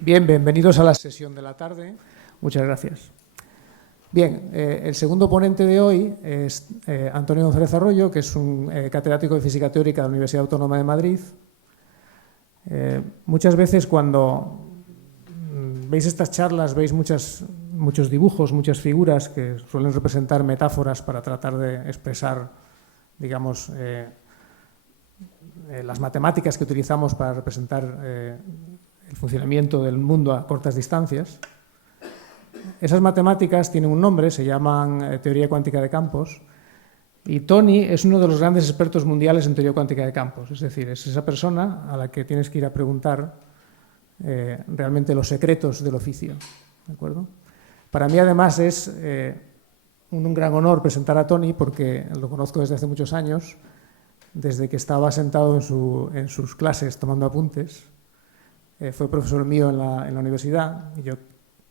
Bien, bienvenidos a la sesión de la tarde. Muchas gracias. Bien, el segundo ponente de hoy es Antonio González Arroyo, que es un catedrático de Física Teórica de la Universidad Autónoma de Madrid. Muchas veces cuando veis estas charlas veis muchos dibujos, muchas figuras que suelen representar metáforas para tratar de expresar, digamos, las matemáticas que utilizamos para representar el funcionamiento del mundo a cortas distancias. Esas matemáticas tienen un nombre, se llaman teoría cuántica de campos, y Tony es uno de los grandes expertos mundiales en teoría cuántica de campos, es decir, es esa persona a la que tienes que ir a preguntar realmente los secretos del oficio, ¿de acuerdo? Para mí, además, es un gran honor presentar a Tony porque lo conozco desde hace muchos años, desde que estaba sentado en sus clases tomando apuntes. Fue profesor mío en la universidad, y yo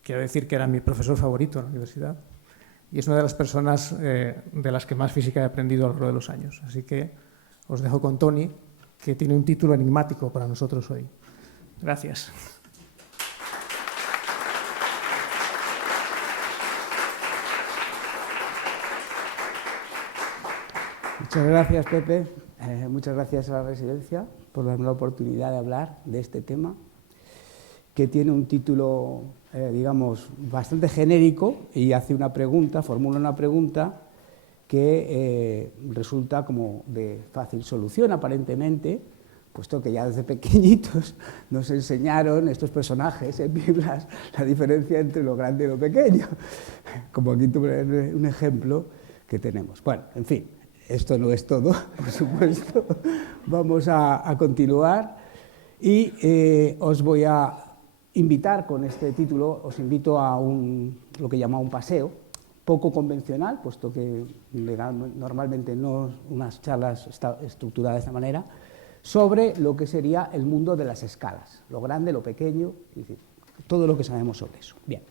quiero decir que era mi profesor favorito en la universidad, y es una de las personas de las que más física he aprendido a lo largo de los años. Así que os dejo con Tony, que tiene un título enigmático para nosotros hoy. Gracias. Muchas gracias, Pepe. Muchas gracias a la Residencia por darme la oportunidad de hablar de este tema, que tiene un título, digamos, bastante genérico y hace una pregunta, formula una pregunta que resulta como de fácil solución, aparentemente, puesto que ya desde pequeñitos nos enseñaron estos personajes en Biblas la diferencia entre lo grande y lo pequeño, como aquí tuve un ejemplo que tenemos. Bueno, en fin, esto no es todo, por supuesto. Vamos a continuar y os voy a invitar con este título, os invito a lo que llama un paseo, poco convencional, puesto que normalmente no unas charlas están estructuradas de esta manera, sobre lo que sería el mundo de las escalas, lo grande, lo pequeño, es decir, todo lo que sabemos sobre eso. Bien,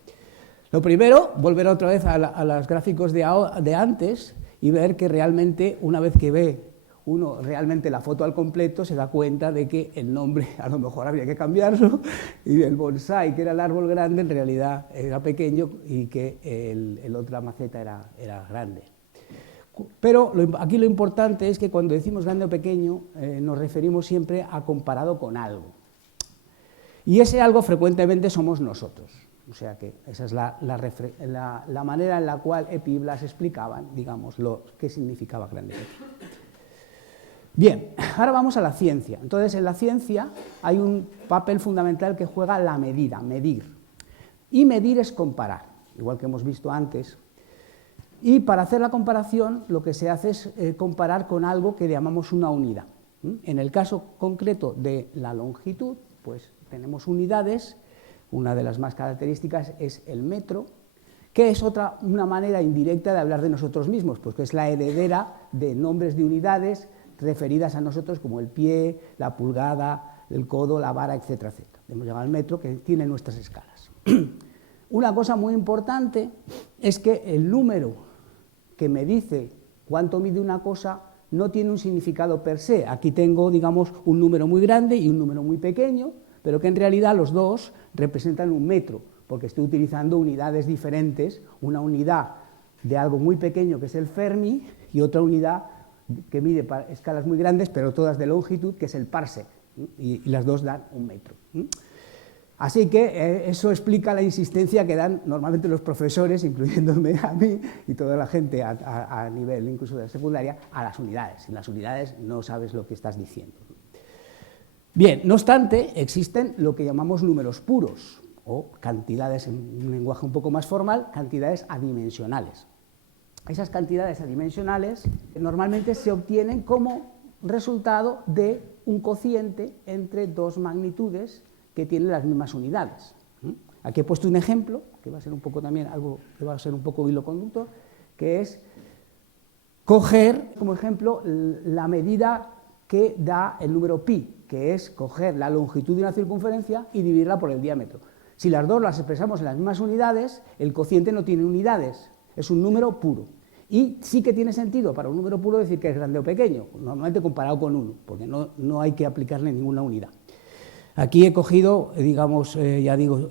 lo primero, volver otra vez a los gráficos de antes y ver que realmente, una vez que ve uno realmente la foto al completo, se da cuenta de que el nombre a lo mejor habría que cambiarlo, y el bonsái, que era el árbol grande, en realidad era pequeño, y que el otra maceta era grande. Pero aquí lo importante es que cuando decimos grande o pequeño, nos referimos siempre a comparado con algo. Y ese algo frecuentemente somos nosotros. O sea que esa es la manera en la cual Epi y Blas explicaban, digamos, qué significaba grande y pequeño. Bien, ahora vamos a la ciencia. Entonces, en la ciencia hay un papel fundamental que juega la medida, medir. Y medir es comparar, igual que hemos visto antes. Y para hacer la comparación, lo que se hace es comparar con algo que llamamos una unidad. En el caso concreto de la longitud, pues tenemos unidades. Una de las más características es el metro, que es una manera indirecta de hablar de nosotros mismos, pues que es la heredera de nombres de unidades referidas a nosotros como el pie, la pulgada, el codo, la vara, etcétera, etcétera. Hemos llegado al metro, que tiene nuestras escalas. Una cosa muy importante es que el número que me dice cuánto mide una cosa no tiene un significado per se. Aquí tengo, digamos, un número muy grande y un número muy pequeño, pero que en realidad los dos representan un metro, porque estoy utilizando unidades diferentes, una unidad de algo muy pequeño, que es el Fermi, y otra unidad que mide escalas muy grandes, pero todas de longitud, que es el parsec, y las dos dan un metro. Así que eso explica la insistencia que dan normalmente los profesores, incluyéndome a mí y toda la gente a nivel incluso de la secundaria, a las unidades. Sin las unidades no sabes lo que estás diciendo. Bien, no obstante, existen lo que llamamos números puros, o cantidades, en un lenguaje un poco más formal, cantidades adimensionales. Esas cantidades adimensionales normalmente se obtienen como resultado de un cociente entre dos magnitudes que tienen las mismas unidades. Aquí he puesto un ejemplo, que va a ser un poco también algo que va a ser un poco hilo conductor, que es coger como ejemplo la medida que da el número pi, que es coger la longitud de una circunferencia y dividirla por el diámetro. Si las dos las expresamos en las mismas unidades, el cociente no tiene unidades, es un número puro. Y sí que tiene sentido para un número puro decir que es grande o pequeño, normalmente comparado con 1, porque no hay que aplicarle ninguna unidad. Aquí he cogido, digamos, ya digo,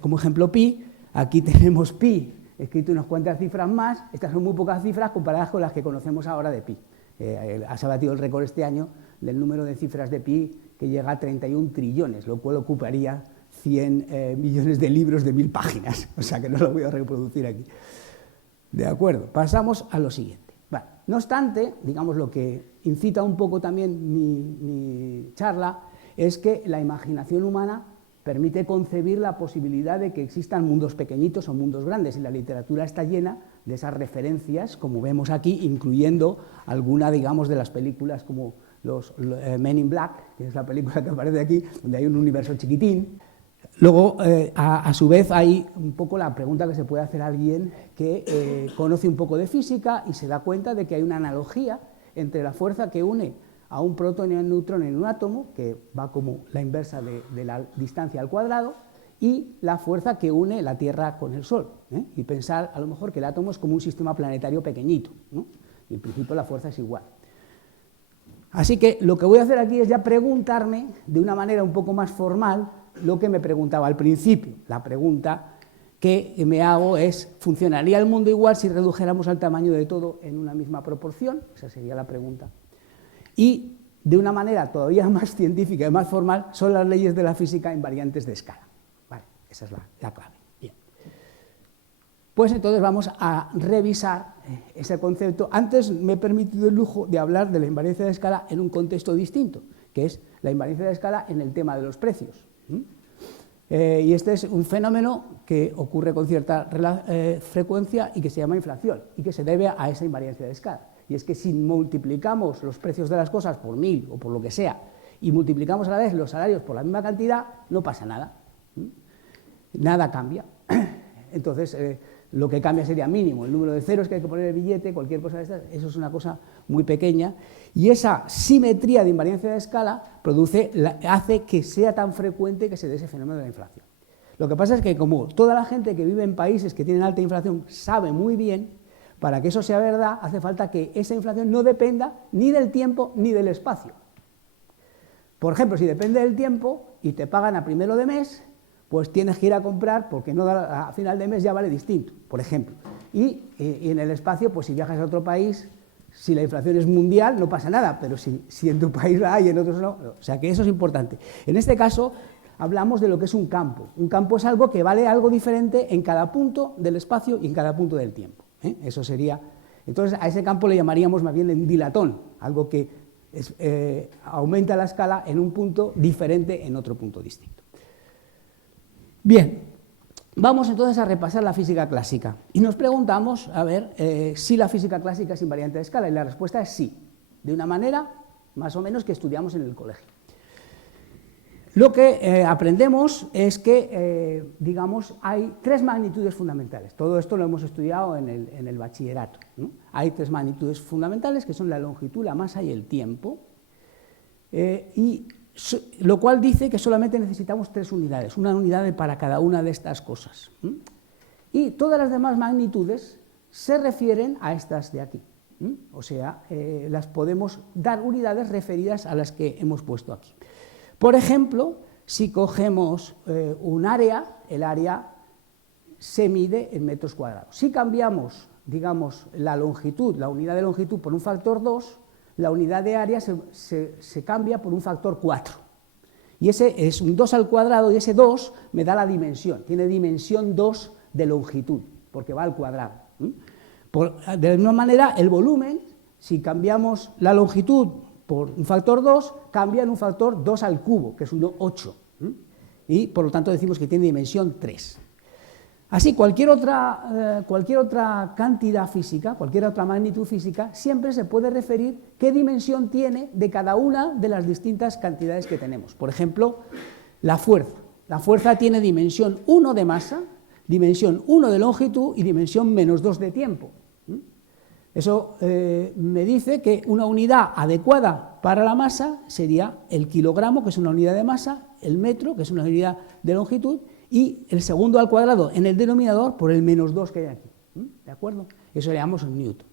como ejemplo pi, aquí tenemos pi, he escrito unas cuantas cifras más, estas son muy pocas cifras comparadas con las que conocemos ahora de pi. Se ha batido el récord este año del número de cifras de pi que llega a 31 trillones, lo cual ocuparía 100 millones de libros de 1000 páginas, o sea que no lo voy a reproducir aquí. De acuerdo, pasamos a lo siguiente. Vale. No obstante, digamos, lo que incita un poco también mi charla es que la imaginación humana permite concebir la posibilidad de que existan mundos pequeñitos o mundos grandes, y la literatura está llena de esas referencias, como vemos aquí, incluyendo alguna, digamos, de las películas como los Men in Black, que es la película que aparece aquí, donde hay un universo chiquitín. Luego, a su vez, hay un poco la pregunta que se puede hacer a alguien que conoce un poco de física y se da cuenta de que hay una analogía entre la fuerza que une a un protón y a un neutrón en un átomo, que va como la inversa de la distancia al cuadrado, y la fuerza que une la Tierra con el Sol. Y pensar, a lo mejor, que el átomo es como un sistema planetario pequeñito, ¿no? Y en principio la fuerza es igual. Así que lo que voy a hacer aquí es ya preguntarme, de una manera un poco más formal, lo que me preguntaba al principio. La pregunta que me hago es, ¿funcionaría el mundo igual si redujéramos al tamaño de todo en una misma proporción? Esa sería la pregunta. Y de una manera todavía más científica y más formal, son las leyes de la física invariantes de escala. Vale, esa es la clave. Bien. Pues entonces vamos a revisar ese concepto. Antes me he permitido el lujo de hablar de la invariancia de escala en un contexto distinto, que es la invariancia de escala en el tema de los precios. Y este es un fenómeno que ocurre con cierta frecuencia y que se llama inflación, y que se debe a esa invariancia de escala. Y es que si multiplicamos los precios de las cosas por 1000 o por lo que sea, y multiplicamos a la vez los salarios por la misma cantidad, no pasa nada. Nada cambia. Entonces, lo que cambia sería mínimo el número de ceros que hay que poner en el billete, cualquier cosa de estas, eso es una cosa muy pequeña. Y esa simetría de invariancia de escala hace que sea tan frecuente que se dé ese fenómeno de la inflación. Lo que pasa es que, como toda la gente que vive en países que tienen alta inflación sabe muy bien, para que eso sea verdad, hace falta que esa inflación no dependa ni del tiempo ni del espacio. Por ejemplo, si depende del tiempo y te pagan a primero de mes, pues tienes que ir a comprar porque no a final de mes ya vale distinto, por ejemplo. Y en el espacio, pues si viajas a otro país, si la inflación es mundial, no pasa nada, pero si en tu país la hay y en otros no. O sea que eso es importante. En este caso, hablamos de lo que es un campo. Un campo es algo que vale algo diferente en cada punto del espacio y en cada punto del tiempo. Eso sería. Entonces, a ese campo le llamaríamos más bien un dilatón, algo que aumenta la escala en un punto diferente en otro punto distinto. Bien, vamos entonces a repasar la física clásica y nos preguntamos, a ver, si la física clásica es invariante de escala, y la respuesta es sí, de una manera más o menos que estudiamos en el colegio. Lo que aprendemos es que, digamos, hay tres magnitudes fundamentales. Todo esto lo hemos estudiado en el bachillerato, ¿no? Hay tres magnitudes fundamentales que son la longitud, la masa y el tiempo, lo cual dice que solamente necesitamos 3 unidades, una unidad para cada una de estas cosas. Y todas las demás magnitudes se refieren a estas de aquí. O sea, las podemos dar unidades referidas a las que hemos puesto aquí. Por ejemplo, si cogemos un área, el área se mide en metros cuadrados. Si cambiamos, digamos, la longitud, la unidad de longitud por un factor 2, la unidad de área se cambia por un factor 4. Y ese es un 2 al cuadrado, y ese 2 me da la dimensión, tiene dimensión 2 de longitud, porque va al cuadrado. De la misma manera, el volumen, si cambiamos la longitud por un factor 2, cambia en un factor 2 al cubo, que es un 8. Y por lo tanto decimos que tiene dimensión 3. Así, cualquier otra cantidad física, cualquier otra magnitud física, siempre se puede referir qué dimensión tiene de cada una de las distintas cantidades que tenemos. Por ejemplo, la fuerza. La fuerza tiene dimensión 1 de masa, dimensión 1 de longitud y dimensión -2 de tiempo. Eso me dice que una unidad adecuada para la masa sería el kilogramo, que es una unidad de masa, el metro, que es una unidad de longitud, y el segundo al cuadrado en el denominador por el -2 que hay aquí. ¿De acuerdo? Eso le llamamos un newton.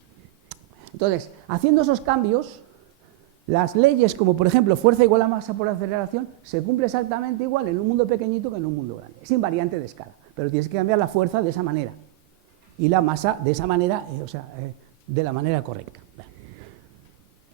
Entonces, haciendo esos cambios, las leyes, como por ejemplo fuerza igual a masa por aceleración, se cumple exactamente igual en un mundo pequeñito que en un mundo grande. Es invariante de escala, pero tienes que cambiar la fuerza de esa manera y la masa de esa manera, de la manera correcta.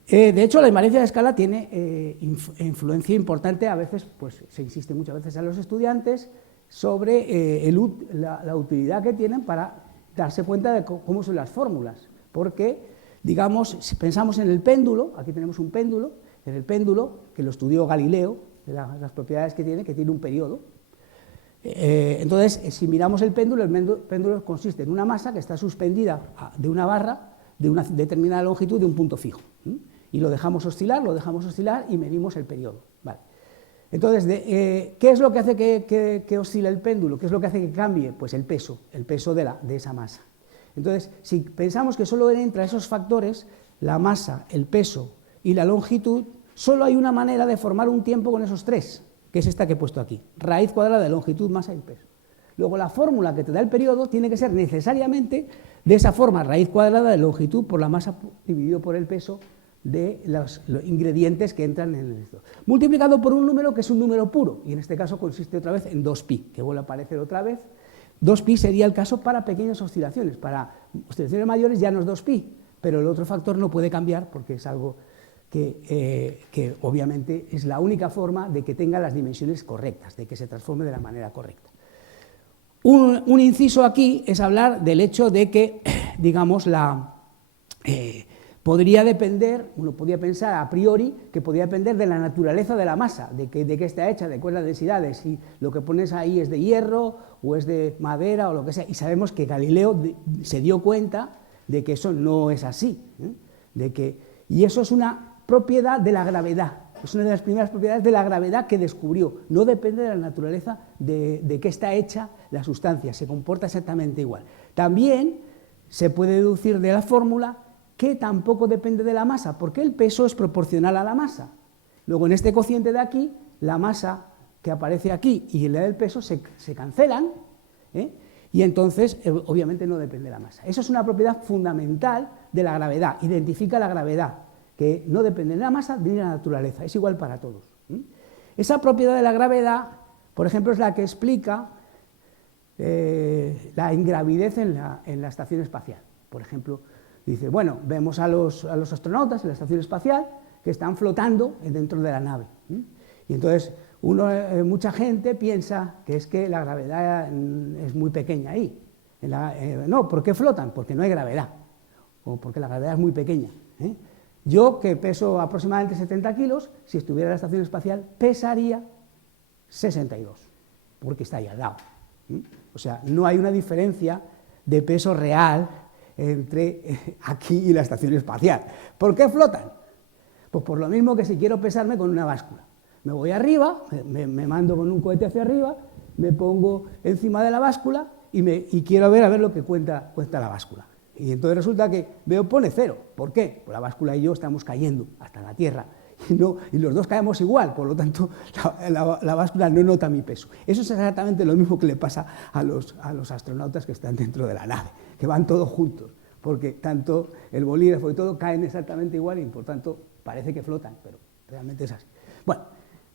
De hecho, la invariancia de escala tiene influencia importante, a veces, pues se insiste muchas veces a los estudiantes sobre la utilidad que tienen para darse cuenta de cómo son las fórmulas, porque digamos, si pensamos en el péndulo, aquí tenemos un péndulo, en el péndulo, que lo estudió Galileo, las propiedades que tiene un periodo. Entonces, si miramos el péndulo consiste en una masa que está suspendida de una barra de una determinada longitud de un punto fijo. Y lo dejamos oscilar y medimos el periodo. Vale. Entonces, ¿qué es lo que hace que oscile el péndulo? ¿Qué es lo que hace que cambie? Pues el peso de esa masa. Entonces, si pensamos que solo entre esos factores, la masa, el peso y la longitud, solo hay una manera de formar un tiempo con esos tres, que es esta que he puesto aquí, raíz cuadrada de longitud, masa y peso. Luego, la fórmula que te da el periodo tiene que ser necesariamente de esa forma, raíz cuadrada de longitud por la masa dividido por el peso de los ingredientes que entran en esto, multiplicado por un número que es un número puro, y en este caso consiste otra vez en 2pi, que vuelve a aparecer otra vez. 2pi sería el caso para pequeñas oscilaciones, para oscilaciones mayores ya no es 2pi, pero el otro factor no puede cambiar porque es algo que obviamente es la única forma de que tenga las dimensiones correctas, de que se transforme de la manera correcta. Un inciso aquí es hablar del hecho de que, digamos, podría depender, uno podría pensar a priori que podría depender de la naturaleza de la masa, de qué está hecha, de cuáles densidades, si lo que pones ahí es de hierro o es de madera o lo que sea, y sabemos que Galileo se dio cuenta de que eso no es así, y eso es una propiedad de la gravedad, es una de las primeras propiedades de la gravedad que descubrió, no depende de la naturaleza de qué está hecha la sustancia, se comporta exactamente igual. También se puede deducir de la fórmula que tampoco depende de la masa, porque el peso es proporcional a la masa. Luego, en este cociente de aquí, la masa que aparece aquí y la del peso se cancelan, y entonces, obviamente, no depende de la masa. Eso es una propiedad fundamental de la gravedad, identifica la gravedad, que no depende de la masa ni de la naturaleza, es igual para todos. Esa propiedad de la gravedad, por ejemplo, es la que explica la ingravidez en la estación espacial. Por ejemplo, dice, bueno, vemos a los astronautas en la estación espacial que están flotando dentro de la nave. Y entonces mucha gente piensa que es que la gravedad es muy pequeña ahí. No, ¿por qué flotan? Porque no hay gravedad, o porque la gravedad es muy pequeña. Yo, que peso aproximadamente 70 kilos, si estuviera en la estación espacial, pesaría 62, porque está ahí al lado. O sea, no hay una diferencia de peso real entre aquí y la estación espacial. ¿Por qué flotan? Pues por lo mismo que si quiero pesarme con una báscula. Me voy arriba, me mando con un cohete hacia arriba, me pongo encima de la báscula y quiero ver a ver lo que cuenta la báscula. Y entonces resulta que pone 0. ¿Por qué? Pues la báscula y yo estamos cayendo hasta la Tierra. Y los dos caemos igual, por lo tanto la báscula no nota mi peso. Eso es exactamente lo mismo que le pasa a los astronautas que están dentro de la nave, que van todos juntos, porque tanto el bolígrafo y todo caen exactamente igual y por tanto parece que flotan, pero realmente es así. Bueno,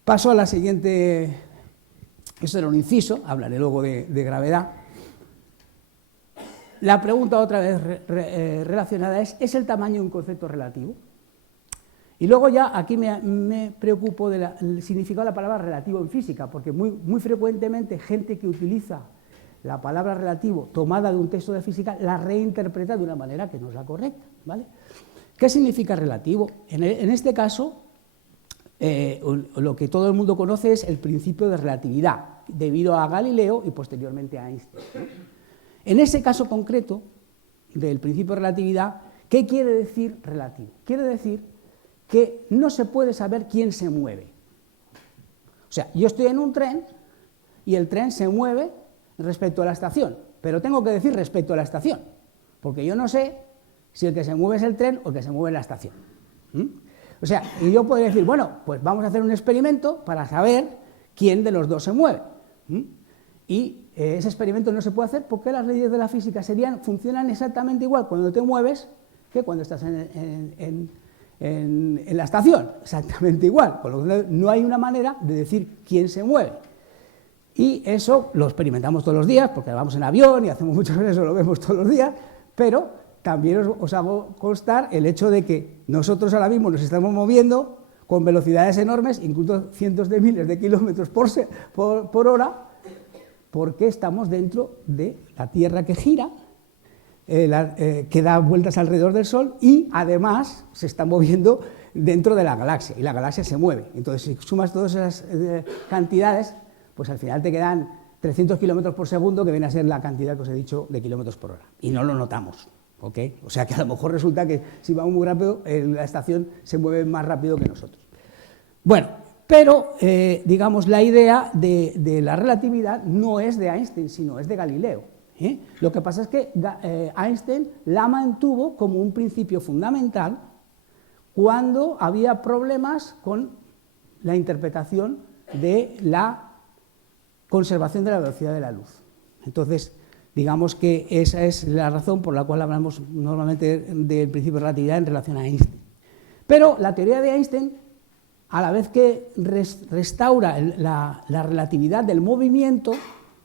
paso a la siguiente, esto era un inciso, hablaré luego de gravedad. La pregunta otra vez relacionada ¿es el tamaño un concepto relativo? Y luego ya aquí me preocupo del significado de la palabra relativo en física, porque muy frecuentemente gente que utiliza la palabra relativo tomada de un texto de física la reinterpreta de una manera que no es la correcta, ¿vale? ¿Qué significa relativo? En este caso, lo que todo el mundo conoce es el principio de relatividad, debido a Galileo y posteriormente a Einstein, ¿no? En ese caso concreto del principio de relatividad, ¿qué quiere decir relativo? Quiere decir que no se puede saber quién se mueve. O sea, yo estoy en un tren y el tren se mueve respecto a la estación, pero tengo que decir respecto a la estación, porque yo no sé si el que se mueve es el tren o el que se mueve es la estación. O sea, y yo puedo decir, bueno, pues vamos a hacer un experimento para saber quién de los dos se mueve. Y ese experimento no se puede hacer porque las leyes de la física funcionan exactamente igual cuando te mueves que cuando estás en en la estación, exactamente igual, con lo que no hay una manera de decir quién se mueve. Y eso lo experimentamos todos los días, porque vamos en avión y hacemos muchas veces eso, lo vemos todos los días, pero también os hago constar el hecho de que nosotros ahora mismo nos estamos moviendo con velocidades enormes, incluso cientos de miles de kilómetros por hora, porque estamos dentro de la Tierra que gira, que da vueltas alrededor del Sol y además se está moviendo dentro de la galaxia y la galaxia se mueve. Entonces, si sumas todas esas cantidades, pues al final te quedan 300 kilómetros por segundo, que viene a ser la cantidad que os he dicho de kilómetros por hora. Y no lo notamos, ¿ok? O sea que a lo mejor resulta que si vamos muy rápido, la estación se mueve más rápido que nosotros. Bueno, pero digamos la idea de la relatividad no es de Einstein, sino es de Galileo. Lo que pasa es que Einstein la mantuvo como un principio fundamental cuando había problemas con la interpretación de la conservación de la velocidad de la luz. Entonces, digamos que esa es la razón por la cual hablamos normalmente del principio de relatividad en relación a Einstein. Pero la teoría de Einstein, a la vez que restaura la relatividad del movimiento,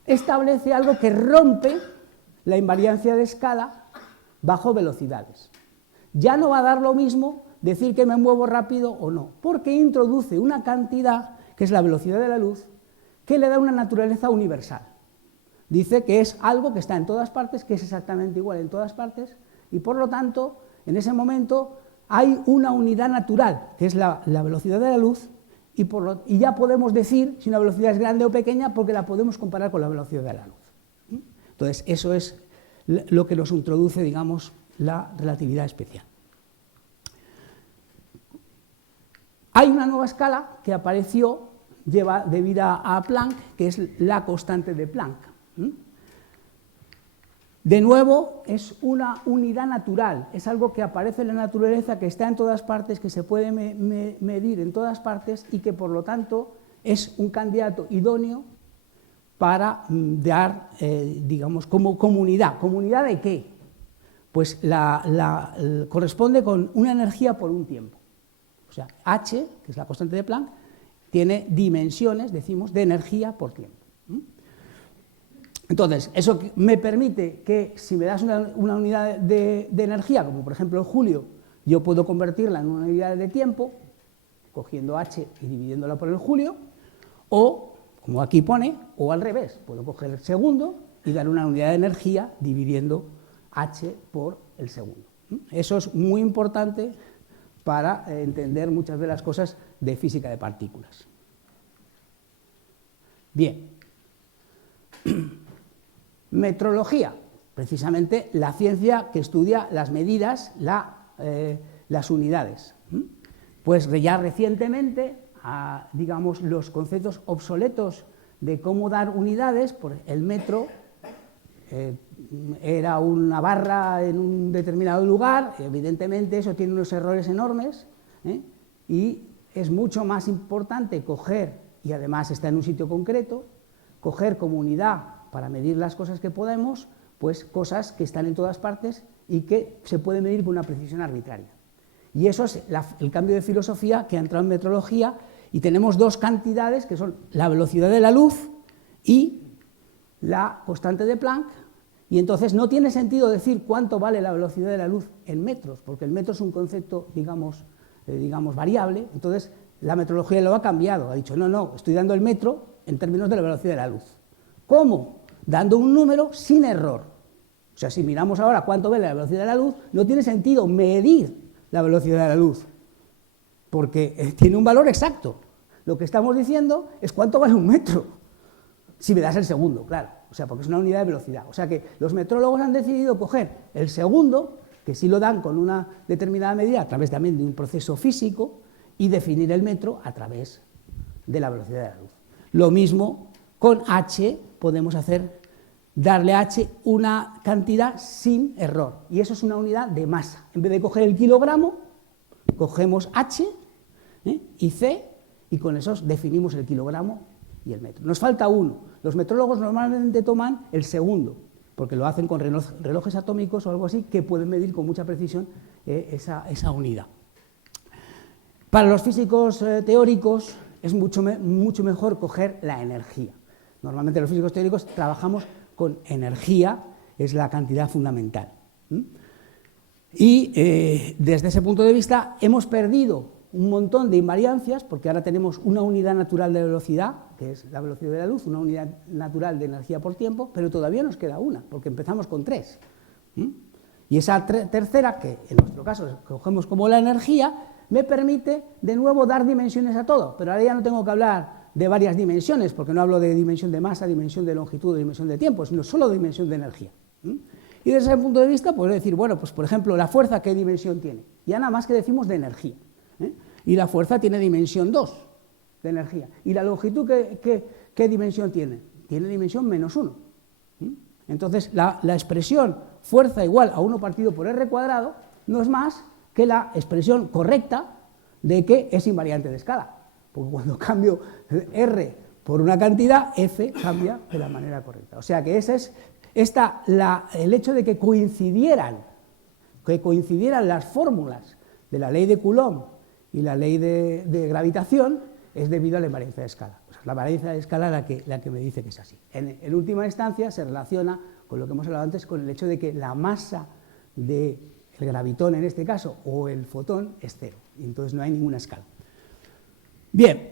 establece algo que rompe la invariancia de escala bajo velocidades. Ya no va a dar lo mismo decir que me muevo rápido o no, porque introduce una cantidad, que es la velocidad de la luz, que le da una naturaleza universal. Dice que es algo que está en todas partes, que es exactamente igual en todas partes, y por lo tanto, en ese momento, hay una unidad natural, que es la velocidad de la luz, y ya podemos decir si una velocidad es grande o pequeña porque la podemos comparar con la velocidad de la luz. Entonces, eso es lo que nos introduce, digamos, la relatividad especial. Hay una nueva escala que apareció debida a Planck, que es la constante de Planck. De nuevo, es una unidad natural, es algo que aparece en la naturaleza, que está en todas partes, que se puede medir en todas partes y que, por lo tanto, es un candidato idóneo para dar, digamos, como comunidad. ¿Comunidad de qué? Pues corresponde con una energía por un tiempo. O sea, H, que es la constante de Planck, tiene dimensiones, decimos, de energía por tiempo. Entonces, eso me permite que si me das una unidad de energía, como por ejemplo el julio, yo puedo convertirla en una unidad de tiempo, cogiendo H y dividiéndola por el julio, o, como aquí pone, o al revés, puedo coger el segundo y dar una unidad de energía dividiendo H por el segundo. Eso es muy importante para entender muchas de las cosas de física de partículas. Bien. Metrología, precisamente la ciencia que estudia las medidas, las unidades. Pues ya recientemente, digamos, los conceptos obsoletos de cómo dar unidades, por el metro era una barra en un determinado lugar, evidentemente eso tiene unos errores enormes, y es mucho más importante coger, y además está en un sitio concreto, coger como unidad para medir las cosas que podemos, pues cosas que están en todas partes y que se pueden medir con una precisión arbitraria. Y eso es el cambio de filosofía que ha entrado en metrología, y tenemos dos cantidades que son la velocidad de la luz y la constante de Planck, y entonces no tiene sentido decir cuánto vale la velocidad de la luz en metros, porque el metro es un concepto, digamos, variable. Entonces la metrología lo ha cambiado, ha dicho, no, estoy dando el metro en términos de la velocidad de la luz. ¿Cómo? Dando un número sin error. O sea, si miramos ahora cuánto vale la velocidad de la luz, no tiene sentido medir la velocidad de la luz, porque tiene un valor exacto. Lo que estamos diciendo es cuánto vale un metro, si me das el segundo, claro. O sea, porque es una unidad de velocidad. O sea que los metrólogos han decidido coger el segundo, que sí lo dan con una determinada medida, a través también de un proceso físico, y definir el metro a través de la velocidad de la luz. Lo mismo con H, podemos darle a H una cantidad sin error, y eso es una unidad de masa. En vez de coger el kilogramo, cogemos H y C, y con esos definimos el kilogramo y el metro. Nos falta uno. Los metrólogos normalmente toman el segundo, porque lo hacen con relojes atómicos o algo así, que pueden medir con mucha precisión esa unidad. Para los físicos teóricos es mucho mejor coger la energía. Normalmente los físicos teóricos trabajamos con energía, es la cantidad fundamental. Y desde ese punto de vista hemos perdido un montón de invariancias, porque ahora tenemos una unidad natural de velocidad, que es la velocidad de la luz, una unidad natural de energía por tiempo, pero todavía nos queda una, porque empezamos con 3. Y esa tercera, que en nuestro caso cogemos como la energía, me permite de nuevo dar dimensiones a todo, pero ahora ya no tengo que hablar de varias dimensiones, porque no hablo de dimensión de masa, dimensión de longitud, dimensión de tiempo, sino solo de dimensión de energía. Y desde ese punto de vista, puedo decir, bueno, pues por ejemplo, la fuerza, ¿qué dimensión tiene? Ya nada más que decimos de energía. Y la fuerza tiene dimensión 2 de energía. ¿Y la longitud qué dimensión tiene? Tiene dimensión -1. Entonces, la expresión fuerza igual a 1 partido por r cuadrado no es más que la expresión correcta de que es invariante de escala. Porque cuando cambio r por una cantidad, f cambia de la manera correcta. O sea que ese es el hecho de que coincidieran las fórmulas de la ley de Coulomb y la ley de gravitación es debido a la invariancia de escala. O sea, la invariancia de escala es la que me dice que es así. En última instancia se relaciona con lo que hemos hablado antes, con el hecho de que la masa del gravitón en este caso, o el fotón, es 0. Y entonces no hay ninguna escala. Bien,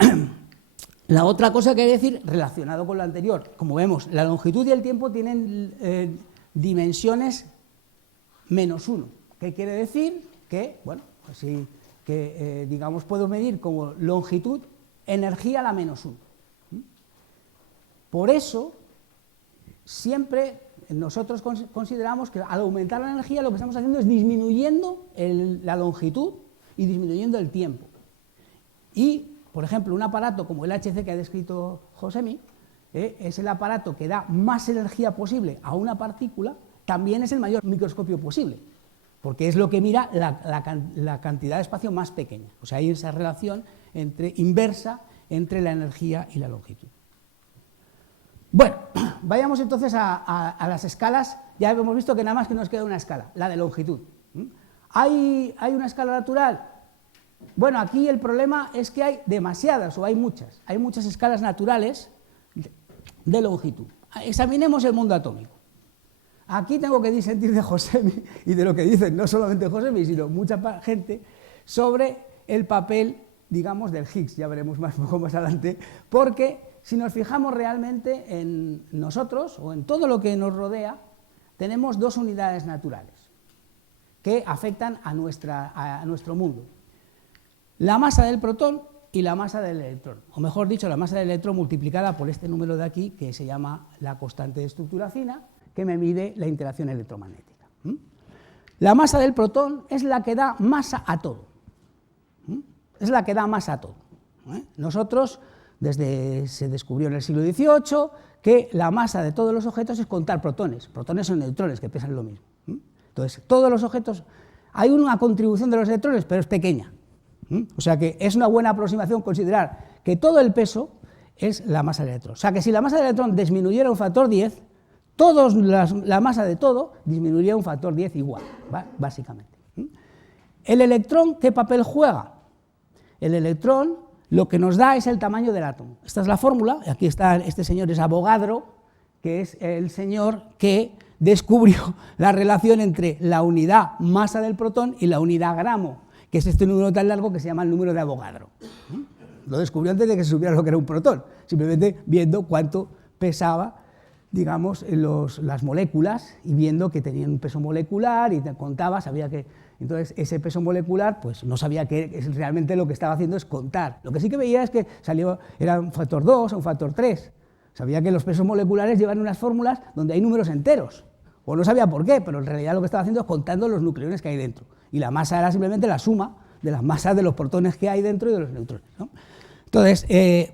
la otra cosa que hay que decir, relacionado con lo anterior, como vemos, la longitud y el tiempo tienen dimensiones -1. ¿Qué quiere decir? Que, bueno, pues sí, que digamos puedo medir como longitud energía a la -1. Por eso, siempre nosotros consideramos que al aumentar la energía lo que estamos haciendo es disminuyendo la longitud y disminuyendo el tiempo. Y, por ejemplo, un aparato como el HC que ha descrito Josemi, es el aparato que da más energía posible a una partícula, también es el mayor microscopio posible, porque es lo que mira la cantidad de espacio más pequeña. O sea, hay esa relación inversa entre la energía y la longitud. Bueno, vayamos entonces a las escalas. Ya hemos visto que nada más que nos queda una escala, la de longitud. ¿Hay una escala natural? Bueno, aquí el problema es que hay demasiadas, o hay muchas escalas naturales de longitud. Examinemos el mundo atómico. Aquí tengo que disentir de Josemi y de lo que dicen no solamente Josemi, sino mucha gente sobre el papel, digamos, del Higgs. Ya veremos un poco más adelante, porque si nos fijamos realmente en nosotros o en todo lo que nos rodea, tenemos 2 unidades naturales que afectan a nuestro mundo. La masa del protón y la masa del electrón, o mejor dicho, la masa del electrón multiplicada por este número de aquí, que se llama la constante de estructura fina, que me mide la interacción electromagnética. La masa del protón es la que da masa a todo. Es la que da masa a todo. Nosotros, se descubrió en el siglo XVIII que la masa de todos los objetos es contar protones. Protones son neutrones, que pesan lo mismo. Entonces, todos los objetos, hay una contribución de los electrones, pero es pequeña. O sea que es una buena aproximación considerar que todo el peso es la masa del electrón. O sea que si la masa del electrón disminuyera un factor 10, la masa de todo disminuiría un factor 10 igual, básicamente. ¿El electrón qué papel juega? El electrón lo que nos da es el tamaño del átomo. Esta es la fórmula, aquí está, este señor es Avogadro, que es el señor que descubrió la relación entre la unidad masa del protón y la unidad gramo, que es este número tan largo que se llama el número de Avogadro. Lo descubrió antes de que se supiera lo que era un protón, simplemente viendo cuánto pesaba, digamos, las moléculas y viendo que tenían un peso molecular y te contaba, sabía que... Entonces, ese peso molecular, pues no sabía que realmente lo que estaba haciendo es contar. Lo que sí que veía es que era un factor 2 o un factor 3. Sabía que los pesos moleculares llevan unas fórmulas donde hay números enteros. O no sabía por qué, pero en realidad lo que estaba haciendo es contando los nucleones que hay dentro. Y la masa era simplemente la suma de las masas de los protones que hay dentro y de los neutrones, ¿no? Entonces,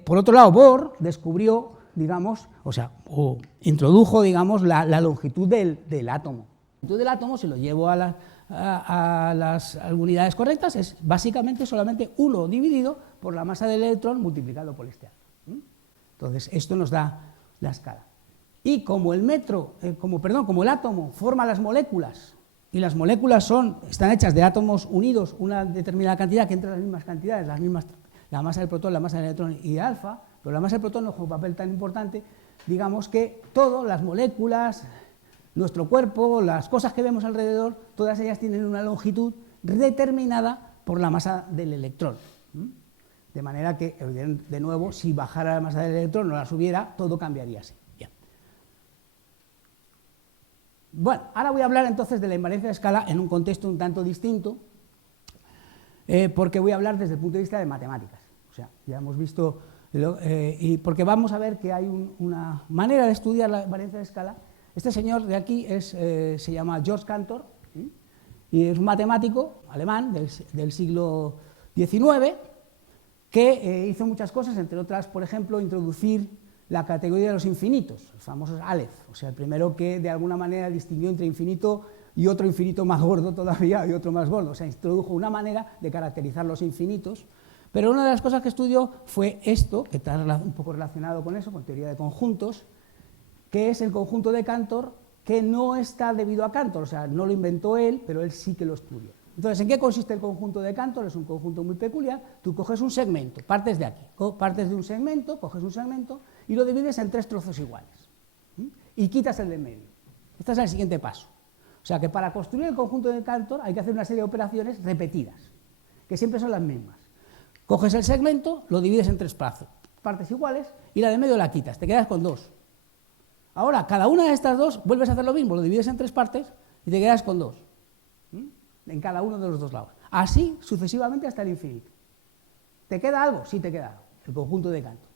por otro lado, Bohr descubrió, digamos, o introdujo, digamos, la longitud del átomo. La longitud del átomo, si lo llevo a las unidades correctas, es básicamente solamente 1 dividido por la masa del electrón multiplicado por este átomo. Entonces, esto nos da la escala. Y como el átomo forma las moléculas y las moléculas están hechas de átomos unidos, una determinada cantidad que entre las mismas cantidades, la masa del protón, la masa del electrón y de alfa, pero la masa del protón no juega un papel tan importante, digamos que todas las moléculas, nuestro cuerpo, las cosas que vemos alrededor, todas ellas tienen una longitud determinada por la masa del electrón. De manera que, de nuevo, si bajara la masa del electrón o la subiera, todo cambiaría así. Bien. Bueno, ahora voy a hablar entonces de la invariancia de escala en un contexto un tanto distinto, porque voy a hablar desde el punto de vista de matemáticas. O sea, ya hemos visto, y porque vamos a ver que hay una manera de estudiar la invariancia de escala. Este señor de aquí se llama George Cantor, ¿sí? Y es un matemático alemán del siglo XIX que hizo muchas cosas, entre otras, por ejemplo, introducir la categoría de los infinitos, los famosos Aleph, o sea, el primero que de alguna manera distinguió entre infinito y otro infinito más gordo todavía y otro más gordo, o sea, introdujo una manera de caracterizar los infinitos, pero una de las cosas que estudió fue esto, que está un poco relacionado con eso, con teoría de conjuntos, que es el conjunto de Cantor, que no está debido a Cantor, o sea, no lo inventó él, pero él sí que lo estudió. Entonces, ¿en qué consiste el conjunto de Cantor? Es un conjunto muy peculiar. Tú coges un segmento, partes de aquí, partes de un segmento, coges un segmento y lo divides en 3 trozos iguales. Y quitas el de en medio. Este es el siguiente paso. O sea, que para construir el conjunto de Cantor hay que hacer una serie de operaciones repetidas, que siempre son las mismas. Coges el segmento, lo divides en 3 partes iguales y la de en medio la quitas, te quedas con 2. Ahora, cada una de estas 2 vuelves a hacer lo mismo, lo divides en 3 partes y te quedas con 2. En cada uno de los 2 lados. Así sucesivamente hasta el infinito. ¿Te queda algo? Sí, te queda algo. El conjunto de Cantor.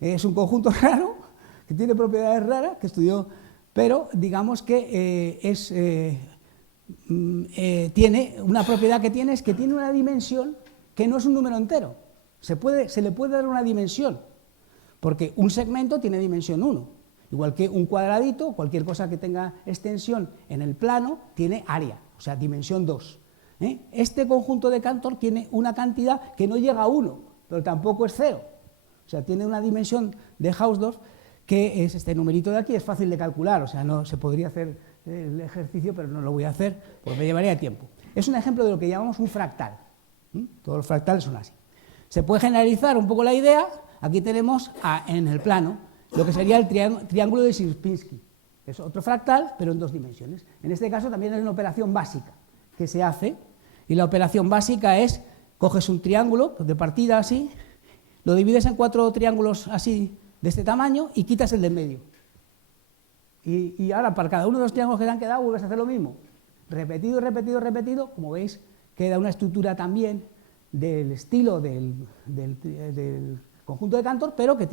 Es un conjunto raro, que tiene propiedades raras, que estudió, pero digamos que tiene una propiedad que tiene, es que tiene una dimensión que no es un número entero. Se le puede dar una dimensión, porque un segmento tiene dimensión 1. Igual que un cuadradito, cualquier cosa que tenga extensión en el plano, tiene área, o sea, dimensión 2. Este conjunto de Cantor tiene una cantidad que no llega a 1, pero tampoco es 0. O sea, tiene una dimensión de Hausdorff, que es este numerito de aquí, es fácil de calcular, o sea, no se podría hacer el ejercicio, pero no lo voy a hacer porque me llevaría tiempo. Es un ejemplo de lo que llamamos un fractal. Todos los fractales son así. Se puede generalizar un poco la idea. Aquí tenemos en el plano lo que sería el triángulo de Sierpinski. Es otro fractal, pero en 2 dimensiones. En este caso también es una operación básica que se hace, y la operación básica es, coges un triángulo de partida así, lo divides en 4 triángulos así, de este tamaño, y quitas el del medio. Y ahora, para cada uno de los triángulos que te han quedado, vuelves a hacer lo mismo. Repetido, repetido, repetido. Como veis, queda una estructura también del estilo del conjunto de Cantor, pero que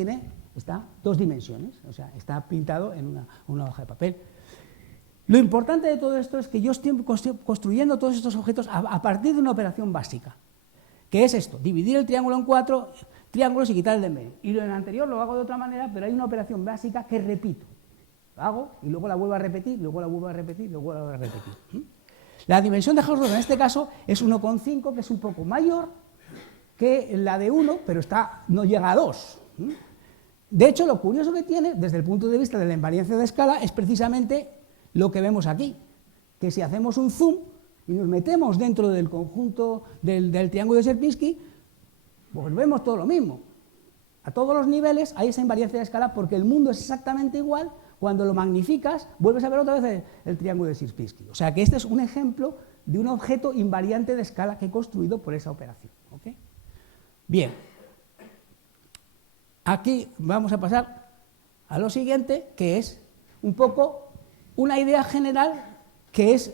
está 2 dimensiones, o sea, está pintado en una hoja de papel. Lo importante de todo esto es que yo estoy construyendo todos estos objetos a partir de una operación básica, que es esto: dividir el triángulo en 4 triángulos y quitar el de en medio. Y en el anterior lo hago de otra manera, pero hay una operación básica que repito. Lo hago y luego la vuelvo a repetir, luego la vuelvo a repetir, luego la vuelvo a repetir. La dimensión de Hausdorff en este caso es 1,5, que es un poco mayor que la de 1, pero no llega a 2. De hecho, lo curioso que tiene, desde el punto de vista de la invariancia de escala, es precisamente lo que vemos aquí, que si hacemos un zoom y nos metemos dentro del conjunto del triángulo de Sierpinski, pues vemos todo lo mismo. A todos los niveles hay esa invariancia de escala, porque el mundo es exactamente igual. Cuando lo magnificas, vuelves a ver otra vez el triángulo de Sierpinski. O sea que este es un ejemplo de un objeto invariante de escala que he construido por esa operación. ¿Okay? Bien, aquí vamos a pasar a lo siguiente, que es un poco una idea general que es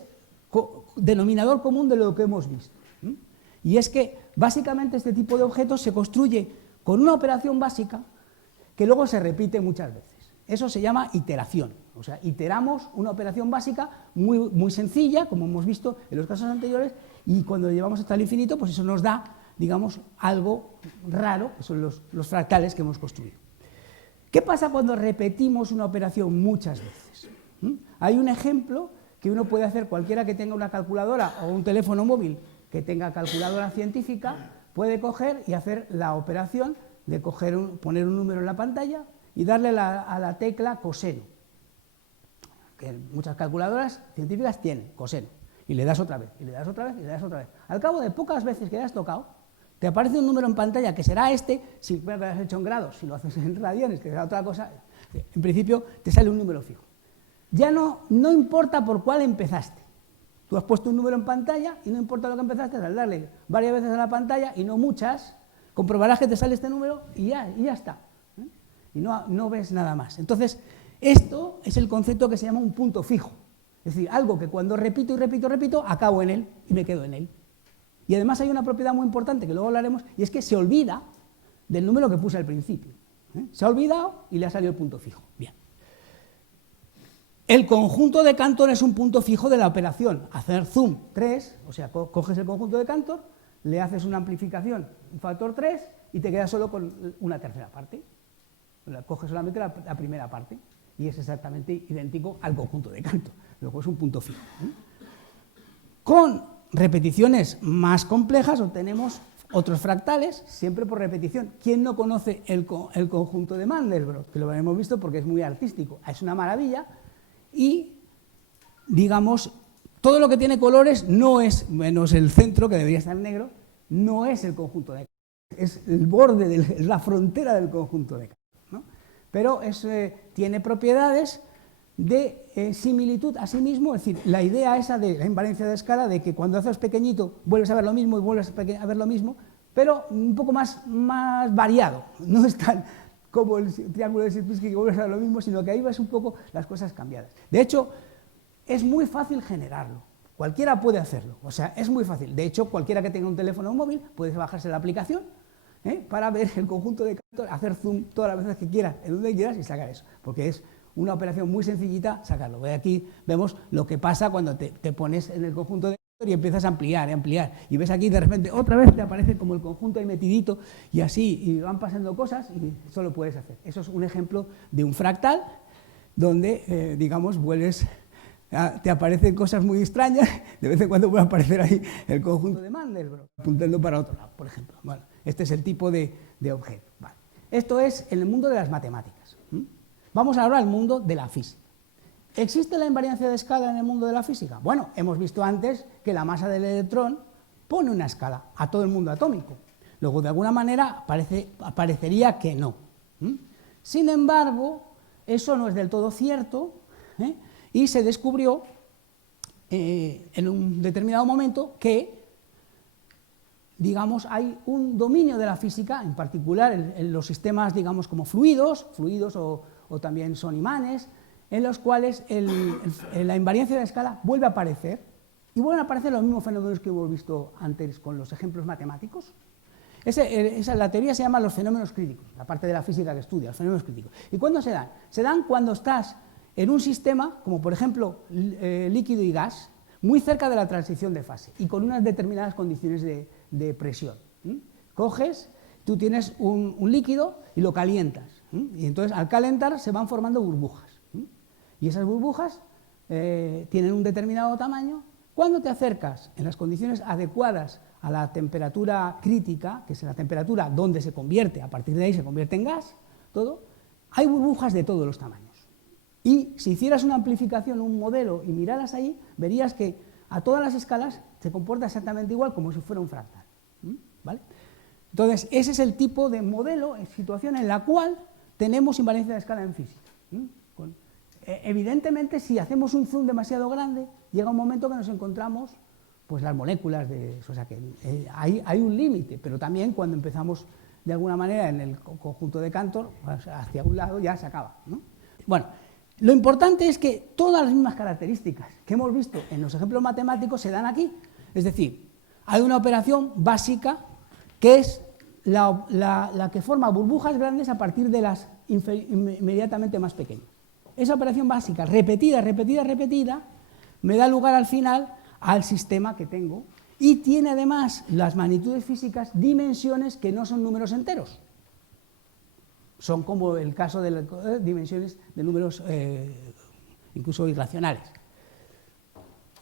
denominador común de lo que hemos visto. Y es que básicamente este tipo de objetos se construye con una operación básica que luego se repite muchas veces. Eso se llama iteración. O sea, iteramos una operación básica muy, muy sencilla, como hemos visto en los casos anteriores, y cuando lo llevamos hasta el infinito, pues eso nos da, digamos, algo raro, que son los fractales que hemos construido. ¿Qué pasa cuando repetimos una operación muchas veces? Hay un ejemplo que uno puede hacer, cualquiera que tenga una calculadora o un teléfono móvil que tenga calculadora científica, puede coger y hacer la operación de poner un número en la pantalla y darle a la tecla coseno. que muchas calculadoras científicas tienen, coseno, y le das otra vez, y le das otra vez, y le das otra vez. Al cabo de pocas veces que le has tocado, te aparece un número en pantalla que será este, si lo has hecho en grados, si lo haces en radiones, que será otra cosa, en principio te sale un número fijo. Ya no importa por cuál empezaste. Tú has puesto un número en pantalla y no importa lo que empezaste, al darle varias veces a la pantalla y no muchas, comprobarás que te sale este número y ya está. Y no ves nada más. Entonces, esto es el concepto que se llama un punto fijo. Es decir, algo que cuando repito y repito y repito, acabo en él y me quedo en él. Y además hay una propiedad muy importante que luego hablaremos, y es que se olvida del número que puse al principio. Se ha olvidado y le ha salido el punto fijo. Bien. El conjunto de Cantor es un punto fijo de la operación. Hacer zoom 3, o sea, coges el conjunto de Cantor, le haces una amplificación, un factor 3, y te quedas solo con una tercera parte. Coges solamente la primera parte, y es exactamente idéntico al conjunto de Cantor. Luego es un punto fijo. Con repeticiones más complejas obtenemos otros fractales, siempre por repetición. ¿Quién no conoce el conjunto de Mandelbrot? Que lo hemos visto porque es muy artístico, es una maravilla. Y, digamos, todo lo que tiene colores no es, menos el centro, que debería estar negro, no es el conjunto de Cantor, es el borde, es la frontera del conjunto de Cantor, ¿no? Pero tiene propiedades de similitud a sí mismo, es decir, la idea esa de la invariancia de escala, de que cuando haces pequeñito vuelves a ver lo mismo y vuelves a ver lo mismo, pero un poco más variado, no es tan como el triángulo de Sierpinski que vuelves a ver lo mismo, sino que ahí ves un poco las cosas cambiadas. De hecho, es muy fácil generarlo, cualquiera puede hacerlo, o sea, es muy fácil. De hecho, cualquiera que tenga un teléfono móvil puede bajarse la aplicación para ver el conjunto de Cantor, hacer zoom todas las veces que quieras, en donde quieras y sacar eso, porque es una operación muy sencillita sacarlo. Aquí vemos lo que pasa cuando te pones en el conjunto de Cantor y empiezas a ampliar, y ves aquí de repente otra vez te aparece como el conjunto ahí metidito y así, y van pasando cosas y eso lo puedes hacer. Eso es un ejemplo de un fractal donde, digamos, te aparecen cosas muy extrañas, de vez en cuando puede aparecer ahí el conjunto de Mandelbrot, apuntando para otro lado, por ejemplo. Bueno, este es el tipo de objeto. Vale. Esto es en el mundo de las matemáticas. Vamos ahora al mundo de la física. ¿Existe la invariancia de escala en el mundo de la física? Bueno, hemos visto antes que la masa del electrón pone una escala a todo el mundo atómico. Luego, de alguna manera, parecería que no. Sin embargo, eso no es del todo cierto, y se descubrió en un determinado momento que, digamos, hay un dominio de la física, en particular en los sistemas, digamos, como fluidos o también son imanes, en los cuales la invariancia de la escala vuelve a aparecer, y vuelven a aparecer los mismos fenómenos que hemos visto antes con los ejemplos matemáticos. La teoría se llama los fenómenos críticos, la parte de la física que estudia, los fenómenos críticos. ¿Y cuándo se dan? Se dan cuando estás en un sistema, como por ejemplo líquido y gas, muy cerca de la transición de fase y con unas determinadas condiciones de presión. Coges, tú tienes un líquido y lo calientas, y entonces al calentar se van formando burbujas. Y esas burbujas tienen un determinado tamaño. Cuando te acercas en las condiciones adecuadas a la temperatura crítica, que es la temperatura donde se convierte, a partir de ahí se convierte en gas, todo, hay burbujas de todos los tamaños. Y si hicieras una amplificación, un modelo, y miraras ahí, verías que a todas las escalas se comporta exactamente igual como si fuera un fractal. ¿Vale? Entonces, ese es el tipo de modelo, situación en la cual tenemos invariancia de escala en física. Evidentemente, si hacemos un zoom demasiado grande, llega un momento que nos encontramos pues las moléculas o sea que hay un límite, pero también cuando empezamos de alguna manera en el conjunto de Cantor, hacia un lado ya se acaba, ¿no? Bueno, lo importante es que todas las mismas características que hemos visto en los ejemplos matemáticos se dan aquí. Es decir, hay una operación básica que es la que forma burbujas grandes a partir de las inmediatamente más pequeñas. Esa operación básica, repetida, me da lugar al final al sistema que tengo, y tiene además las magnitudes físicas dimensiones que no son números enteros. Son como el caso de las dimensiones de números incluso irracionales.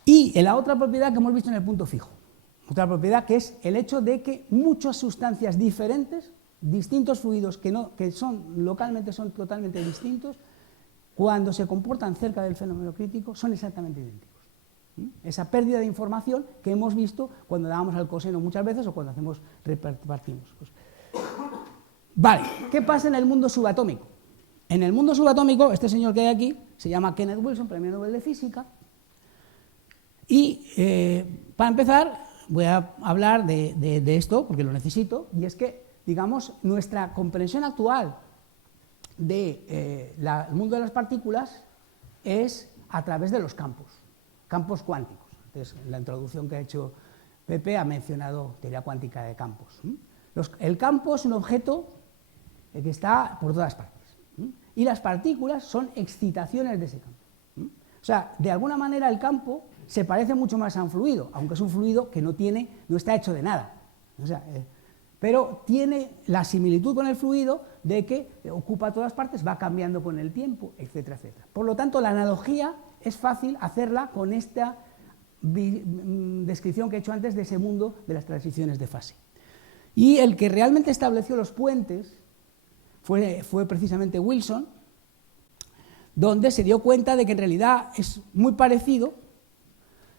Y en la otra propiedad que hemos visto en el punto fijo, otra propiedad que es el hecho de que muchas sustancias diferentes, distintos fluidos que localmente son totalmente distintos, cuando se comportan cerca del fenómeno crítico, son exactamente idénticos. Esa pérdida de información que hemos visto cuando dábamos al coseno muchas veces o cuando repartimos. Vale, ¿qué pasa en el mundo subatómico? En el mundo subatómico, este señor que hay aquí se llama Kenneth Wilson, Premio Nobel de Física, y para empezar voy a hablar de esto, porque lo necesito, y es que, digamos, nuestra comprensión actual del mundo de las partículas es a través de los campos cuánticos. Entonces, en la introducción que ha hecho Pepe ha mencionado teoría cuántica de campos. El campo es un objeto que está por todas partes, y las partículas son excitaciones de ese campo. O sea, de alguna manera el campo se parece mucho más a un fluido, aunque es un fluido que no está hecho de nada. O sea, pero tiene la similitud con el fluido de que ocupa todas partes, va cambiando con el tiempo, etcétera, etcétera. Por lo tanto, la analogía es fácil hacerla con esta descripción que he hecho antes de ese mundo de las transiciones de fase. Y el que realmente estableció los puentes fue precisamente Wilson, donde se dio cuenta de que en realidad es muy parecido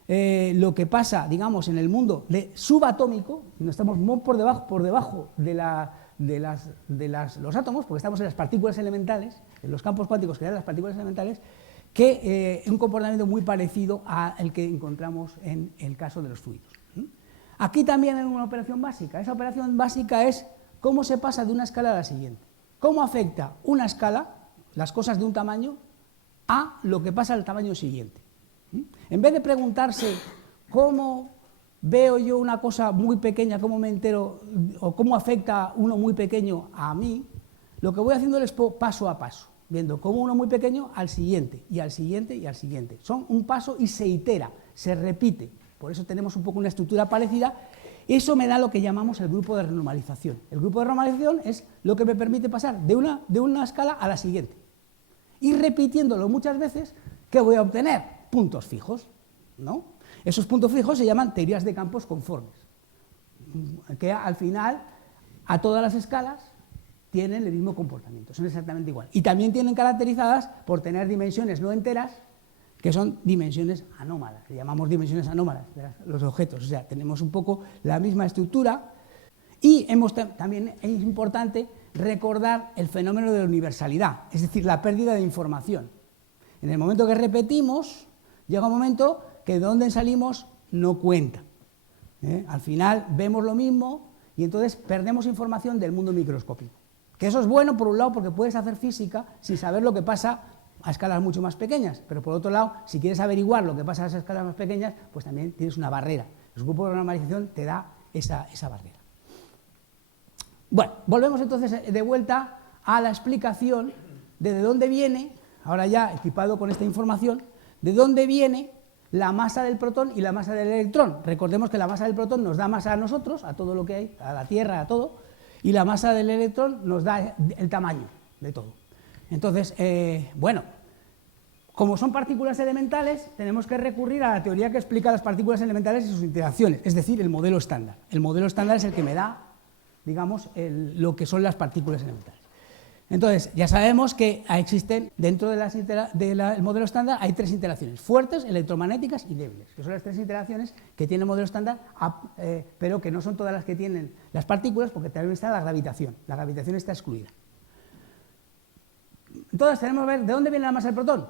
lo que pasa, digamos, en el mundo subatómico, no estamos muy por debajo de los átomos, porque estamos en las partículas elementales, en los campos cuánticos que dan las partículas elementales, que un comportamiento muy parecido al que encontramos en el caso de los fluidos. Aquí también hay una operación básica. Esa operación básica es cómo se pasa de una escala a la siguiente. ¿Cómo afecta una escala, las cosas de un tamaño, a lo que pasa al tamaño siguiente? En vez de preguntarse cómo veo yo una cosa muy pequeña, cómo me entero, o cómo afecta uno muy pequeño a mí, lo que voy haciendo es paso a paso, viendo cómo uno muy pequeño al siguiente, y al siguiente, y al siguiente. Son un paso y se itera, se repite. Por eso tenemos un poco una estructura parecida. Eso me da lo que llamamos el grupo de renormalización. El grupo de renormalización es lo que me permite pasar de una escala a la siguiente. Y repitiéndolo muchas veces, ¿qué voy a obtener? Puntos fijos, ¿no? Esos puntos fijos se llaman teorías de campos conformes, que al final, a todas las escalas, tienen el mismo comportamiento, son exactamente igual. Y también tienen caracterizadas por tener dimensiones no enteras, que son dimensiones anómalas, que llamamos dimensiones anómalas de los objetos. O sea, tenemos un poco la misma estructura, y también es importante recordar el fenómeno de la universalidad, es decir, la pérdida de información. En el momento que repetimos, llega un momento que de donde salimos no cuenta. Al final vemos lo mismo y entonces perdemos información del mundo microscópico. Que eso es bueno por un lado porque puedes hacer física sin saber lo que pasa a escalas mucho más pequeñas, pero por otro lado, si quieres averiguar lo que pasa a esas escalas más pequeñas, pues también tienes una barrera. El grupo de normalización te da esa barrera. Bueno, volvemos entonces de vuelta a la explicación de dónde viene, ahora ya equipado con esta información, de dónde viene la masa del protón y la masa del electrón. Recordemos que la masa del protón nos da masa a nosotros, a todo lo que hay, a la Tierra, a todo, y la masa del electrón nos da el tamaño de todo. Entonces, bueno, como son partículas elementales, tenemos que recurrir a la teoría que explica las partículas elementales y sus interacciones, es decir, el modelo estándar. El modelo estándar es el que me da, digamos, lo que son las partículas elementales. Entonces, ya sabemos que existen, dentro del modelo estándar, hay tres interacciones, fuertes, electromagnéticas y débiles, que son las tres interacciones que tiene el modelo estándar, pero que no son todas las que tienen las partículas, porque también está la gravitación está excluida. Entonces, tenemos que ver de dónde viene la masa del protón,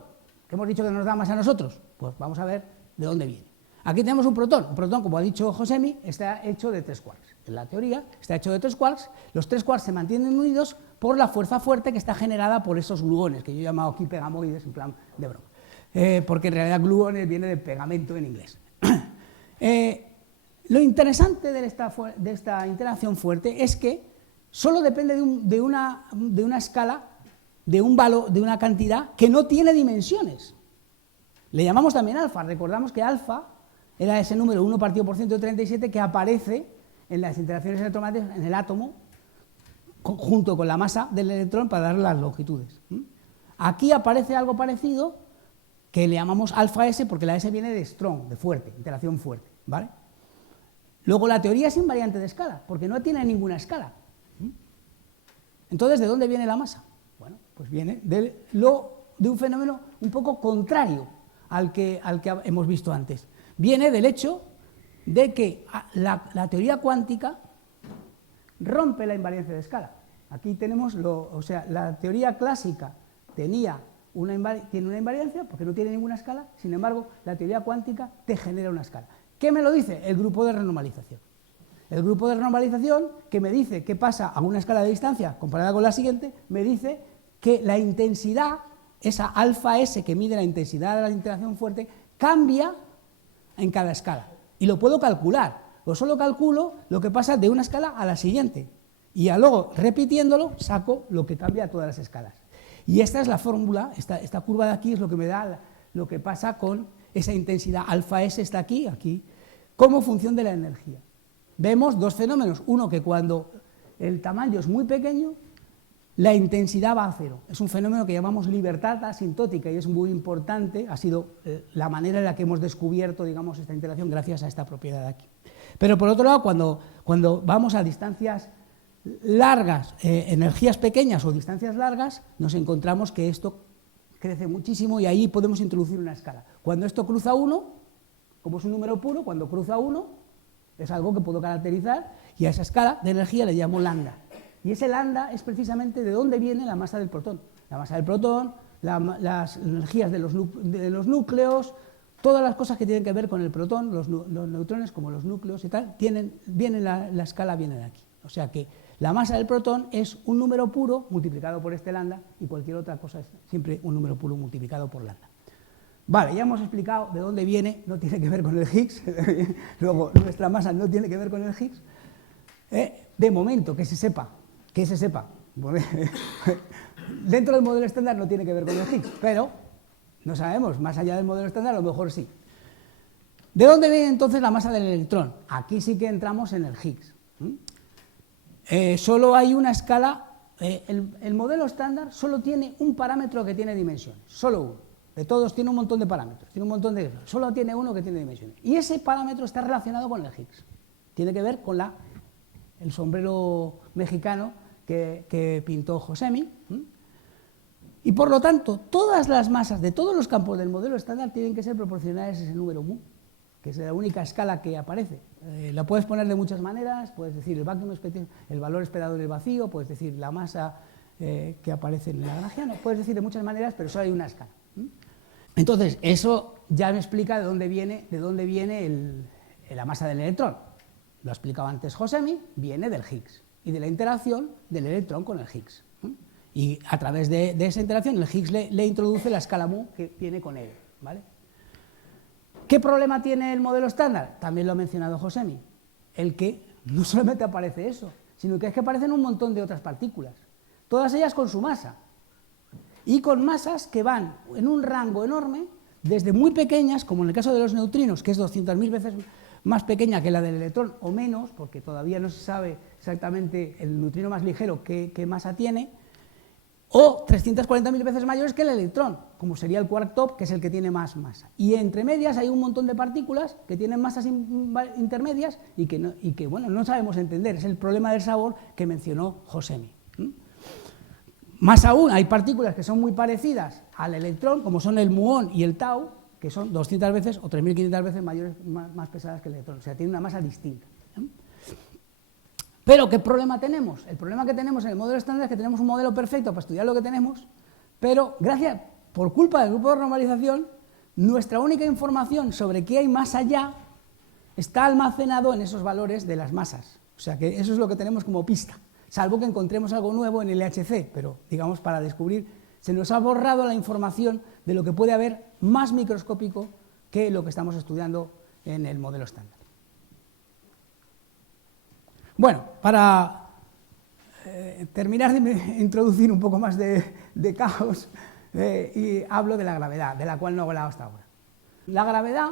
que hemos dicho que nos da masa a nosotros, pues vamos a ver de dónde viene. Aquí tenemos un protón, como ha dicho Josemi, está hecho de 3 quarks. En la teoría está hecho de 3 quarks, los 3 quarks se mantienen unidos por la fuerza fuerte que está generada por esos gluones, que yo he llamado aquí pegamoides en plan de broma, porque en realidad gluones viene de pegamento en inglés. Lo interesante de esta interacción fuerte es que solo depende de una escala, de un valor, de una cantidad que no tiene dimensiones. Le llamamos también alfa, recordamos que alfa era ese número 1 partido por 137 que aparece en las interacciones electromagnéticas en el átomo junto con la masa del electrón para darle las longitudes. Aquí aparece algo parecido que le llamamos alfa S porque la S viene de strong, de fuerte, interacción fuerte, ¿vale? Luego la teoría es invariante de escala porque no tiene ninguna escala. Entonces, ¿de dónde viene la masa? Bueno, pues viene de lo de un fenómeno un poco contrario al que hemos visto antes. Viene del hecho de que la teoría cuántica rompe la invariancia de escala. Aquí tenemos, la teoría clásica tiene una invariancia porque no tiene ninguna escala, sin embargo, la teoría cuántica te genera una escala. ¿Qué me lo dice? El grupo de renormalización. El grupo de renormalización, que me dice qué pasa a una escala de distancia comparada con la siguiente, me dice que la intensidad, esa alfa S que mide la intensidad de la interacción fuerte, cambia en cada escala. Y lo puedo calcular. Pues solo calculo lo que pasa de una escala a la siguiente. Y luego, repitiéndolo, saco lo que cambia a todas las escalas. Y esta es la fórmula, esta curva de aquí es lo que me da lo que pasa con esa intensidad alfa S, está aquí, como función de la energía. Vemos dos fenómenos, uno que cuando el tamaño es muy pequeño, la intensidad va a cero. Es un fenómeno que llamamos libertad asintótica y es muy importante, ha sido la manera en la que hemos descubierto, digamos, esta interacción gracias a esta propiedad de aquí. Pero por otro lado, cuando vamos a distancias largas, energías pequeñas o distancias largas, nos encontramos que esto crece muchísimo y ahí podemos introducir una escala. Cuando esto cruza 1, como es un número puro, cuando cruza 1, es algo que puedo caracterizar y a esa escala de energía le llamo lambda. Y ese lambda es precisamente de dónde viene la masa del protón. La masa del protón, las energías de los núcleos, todas las cosas que tienen que ver con el protón, los neutrones como los núcleos y tal, la escala viene de aquí. O sea que la masa del protón es un número puro multiplicado por este lambda y cualquier otra cosa es siempre un número puro multiplicado por lambda. Vale, ya hemos explicado de dónde viene, no tiene que ver con el Higgs, luego nuestra masa no tiene que ver con el Higgs. De momento, que se sepa. Dentro del modelo estándar no tiene que ver con el Higgs, pero no sabemos, más allá del modelo estándar a lo mejor sí. ¿De dónde viene entonces la masa del electrón? Aquí sí que entramos en el Higgs. Solo hay una escala, el modelo estándar solo tiene un parámetro que tiene dimensiones, solo uno. De todos tiene un montón de parámetros, solo tiene uno que tiene dimensiones. Y ese parámetro está relacionado con el Higgs. Tiene que ver con el sombrero mexicano que pintó Josemi. Y por lo tanto, todas las masas de todos los campos del modelo estándar tienen que ser proporcionales a ese número mu, que es la única escala que aparece. La puedes poner de muchas maneras, puedes decir el valor esperado en el vacío, puedes decir la masa que aparece en el lagrangiano, puedes decir de muchas maneras, pero solo hay una escala. Entonces, eso ya me explica de dónde viene la masa del electrón. Lo ha explicado antes Josemi, viene del Higgs y de la interacción del electrón con el Higgs. Y a través de esa interacción el Higgs le introduce la escala mu que viene con él, ¿vale? ¿Qué problema tiene el modelo estándar? También lo ha mencionado Josemi, el que no solamente aparece eso, sino que es que aparecen un montón de otras partículas, todas ellas con su masa, y con masas que van en un rango enorme, desde muy pequeñas, como en el caso de los neutrinos, que es 200.000 veces más pequeña que la del electrón, o menos, porque todavía no se sabe exactamente el neutrino más ligero qué masa tiene, o 340.000 veces mayores que el electrón, como sería el quark top, que es el que tiene más masa. Y entre medias hay un montón de partículas que tienen masas intermedias y que bueno, no sabemos entender. Es el problema del sabor que mencionó Josemi. Más aún, hay partículas que son muy parecidas al electrón, como son el muón y el tau, que son 200 veces o 3.500 veces más pesadas que el electrón. O sea, tienen una masa distinta. Pero, ¿qué problema tenemos? El problema que tenemos en el modelo estándar es que tenemos un modelo perfecto para estudiar lo que tenemos, pero por culpa del grupo de normalización, nuestra única información sobre qué hay más allá está almacenado en esos valores de las masas. O sea, que eso es lo que tenemos como pista, salvo que encontremos algo nuevo en el LHC, pero, digamos, para descubrir, se nos ha borrado la información de lo que puede haber más microscópico que lo que estamos estudiando en el modelo estándar. Bueno, para terminar de introducir un poco más de caos, y hablo de la gravedad, de la cual no he hablado hasta ahora. La gravedad,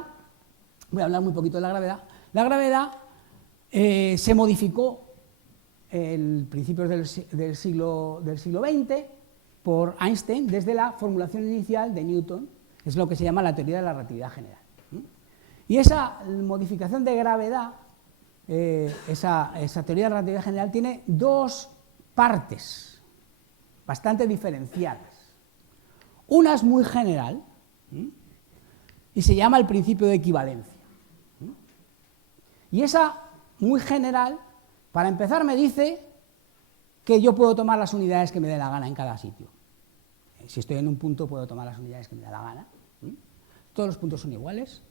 voy a hablar muy poquito de la gravedad. La gravedad se modificó en principios del siglo XX por Einstein desde la formulación inicial de Newton, que es lo que se llama la teoría de la relatividad general. Y esa modificación de gravedad, esa teoría de la relatividad general, tiene dos partes bastante diferenciadas. Una es muy general y se llama el principio de equivalencia. Y esa muy general, para empezar, me dice que yo puedo tomar las unidades que me dé la gana en cada sitio. Si estoy en un punto, puedo tomar las unidades que me dé la gana. Todos los puntos son iguales.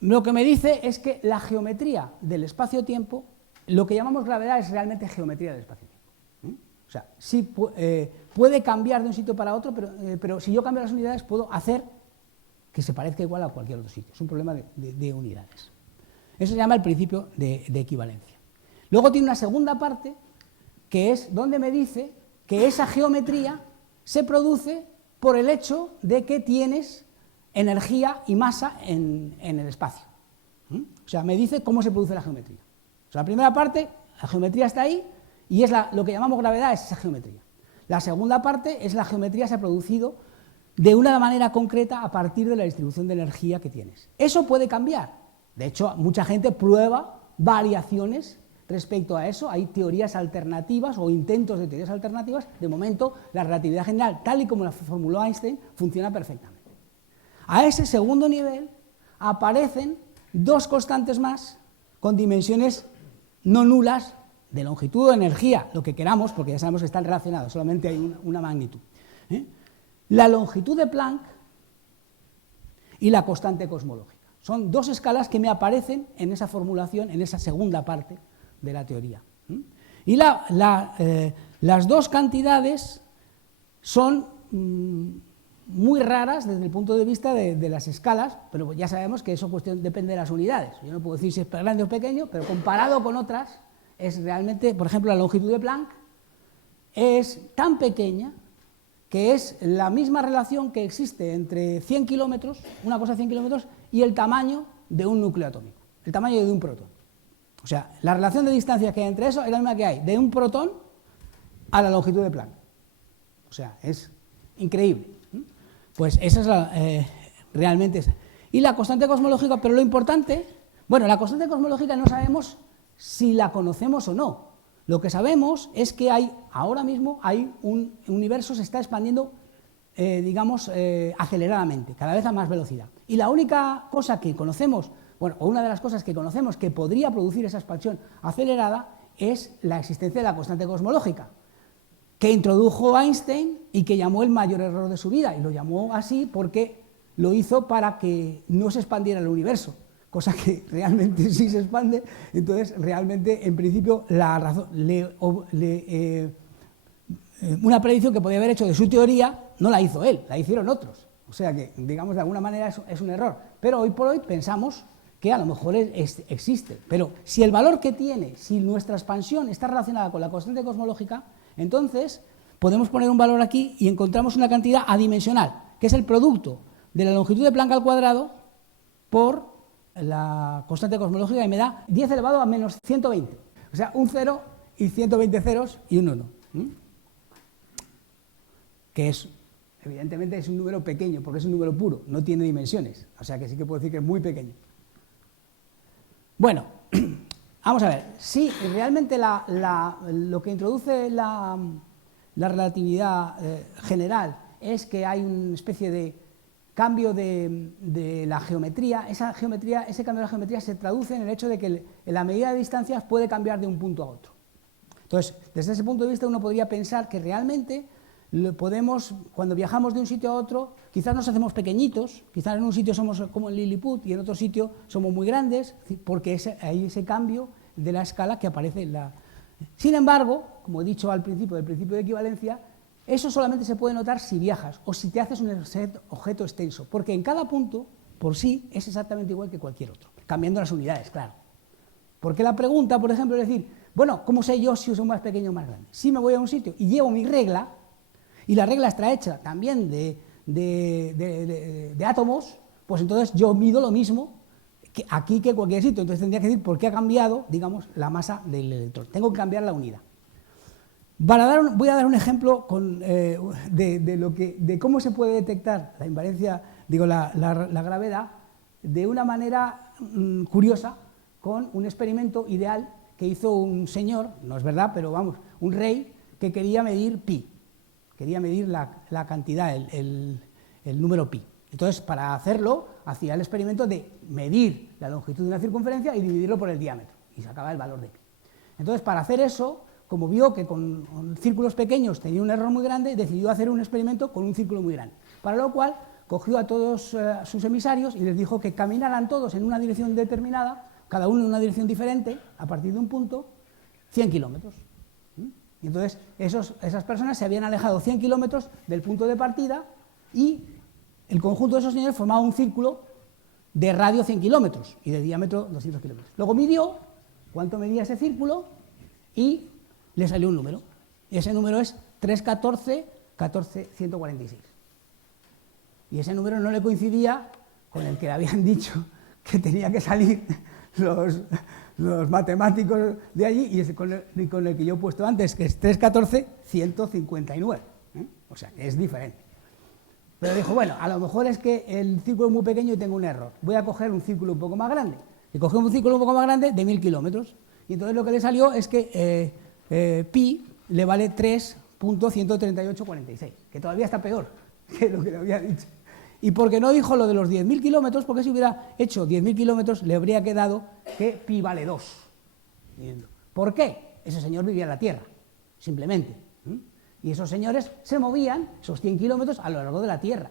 Lo que me dice es que la geometría del espacio-tiempo, lo que llamamos gravedad, es realmente geometría del espacio-tiempo. O sea, sí puede cambiar de un sitio para otro, pero si yo cambio las unidades, puedo hacer que se parezca igual a cualquier otro sitio. Es un problema de unidades. Eso se llama el principio de equivalencia. Luego tiene una segunda parte, que es donde me dice que esa geometría se produce por el hecho de que tienes energía y masa en el espacio. O sea, me dice cómo se produce la geometría. O sea, la primera parte, la geometría está ahí, y es lo que llamamos gravedad, es esa geometría. La segunda parte es la geometría se ha producido de una manera concreta a partir de la distribución de energía que tienes. Eso puede cambiar. De hecho, mucha gente prueba variaciones respecto a eso. Hay teorías alternativas o intentos de teorías alternativas. De momento, la relatividad general, tal y como la formuló Einstein, funciona perfectamente. A ese segundo nivel aparecen dos constantes más con dimensiones no nulas de longitud o energía, lo que queramos, porque ya sabemos que están relacionados, solamente hay una magnitud. La longitud de Planck y la constante cosmológica. Son dos escalas que me aparecen en esa formulación, en esa segunda parte de la teoría. Y las dos cantidades son muy raras desde el punto de vista de las escalas, pero ya sabemos que eso depende de las unidades. Yo no puedo decir si es grande o pequeño, pero comparado con otras, es realmente, por ejemplo, la longitud de Planck es tan pequeña que es la misma relación que existe entre 100 kilómetros, una cosa de 100 kilómetros, y el tamaño de un núcleo atómico, el tamaño de un protón. O sea, la relación de distancia que hay entre eso es la misma que hay de un protón a la longitud de Planck. O sea, es increíble. Pues esa es realmente esa. Y la constante cosmológica, pero lo importante, bueno, la constante cosmológica no sabemos si la conocemos o no. Lo que sabemos es que ahora mismo un universo se está expandiendo, digamos, aceleradamente, cada vez a más velocidad. Y la única cosa que conocemos, bueno, o una de las cosas que conocemos que podría producir esa expansión acelerada es la existencia de la constante cosmológica, que introdujo Einstein y que llamó el mayor error de su vida, y lo llamó así porque lo hizo para que no se expandiera el universo, cosa que realmente sí se expande. Entonces realmente, en principio, una predicción que podía haber hecho de su teoría no la hizo él, la hicieron otros. O sea que, digamos, de alguna manera es un error, pero hoy por hoy pensamos que a lo mejor existe. Pero si el valor que tiene, si nuestra expansión está relacionada con la constante cosmológica, entonces podemos poner un valor aquí y encontramos una cantidad adimensional, que es el producto de la longitud de Planck al cuadrado por la constante cosmológica, y me da 10 elevado a menos 120. O sea, un 0 y 120 ceros y un 1. Que es, evidentemente, es un número pequeño, porque es un número puro, no tiene dimensiones. O sea que sí que puedo decir que es muy pequeño. Bueno, vamos a ver. Sí, realmente lo que introduce la relatividad general es que hay una especie de cambio de la geometría. Ese cambio de la geometría se traduce en el hecho de que la medida de distancias puede cambiar de un punto a otro. Entonces, desde ese punto de vista, uno podría pensar que realmente cuando viajamos de un sitio a otro, quizás nos hacemos pequeñitos, quizás en un sitio somos como en Lilliput y en otro sitio somos muy grandes, porque hay ese cambio de la escala que aparece en la... Sin embargo, como he dicho al principio del principio de equivalencia, eso solamente se puede notar si viajas o si te haces un objeto extenso, porque en cada punto, por sí, es exactamente igual que cualquier otro, cambiando las unidades, claro. Porque la pregunta, por ejemplo, es decir, bueno, ¿cómo sé yo si soy más pequeño o más grande? Si me voy a un sitio y llevo mi regla, y la regla está hecha también de átomos, pues entonces yo mido lo mismo aquí que en cualquier sitio. Entonces tendría que decir por qué ha cambiado, digamos, la masa del electrón. Tengo que cambiar la unidad. Voy a dar un ejemplo de cómo se puede detectar la invariancia, la gravedad, de una manera curiosa, con un experimento ideal que hizo un señor, no es verdad, pero vamos, un rey que quería medir pi. quería medir la cantidad, el número pi. Entonces, para hacerlo, hacía el experimento de medir la longitud de una circunferencia y dividirlo por el diámetro, y sacaba el valor de pi. Entonces, para hacer eso, como vio que con círculos pequeños tenía un error muy grande, decidió hacer un experimento con un círculo muy grande, para lo cual cogió a todos sus emisarios y les dijo que caminaran todos en una dirección determinada, cada uno en una dirección diferente, a partir de un punto, 100 kilómetros. Y entonces, esas personas se habían alejado 100 kilómetros del punto de partida y el conjunto de esos señores formaba un círculo de radio 100 kilómetros y de diámetro 200 kilómetros. Luego midió cuánto medía ese círculo y le salió un número. Y ese número es 314,146. Y ese número no le coincidía con el que le habían dicho que tenía que salir los matemáticos de allí y con el que yo he puesto antes, que es 314,159. O sea, que es diferente. Pero dijo, bueno, a lo mejor es que el círculo es muy pequeño y tengo un error. Voy a coger un círculo un poco más grande. Y cogió un círculo un poco más grande de 1000 kilómetros. Y entonces lo que le salió es que pi le vale 3.13846, que todavía está peor que lo que le había dicho. Y porque no dijo lo de los 10.000 kilómetros, porque si hubiera hecho 10.000 kilómetros le habría quedado que pi vale 2. ¿Por qué? Ese señor vivía en la Tierra, simplemente. Y esos señores se movían esos 100 kilómetros a lo largo de la Tierra.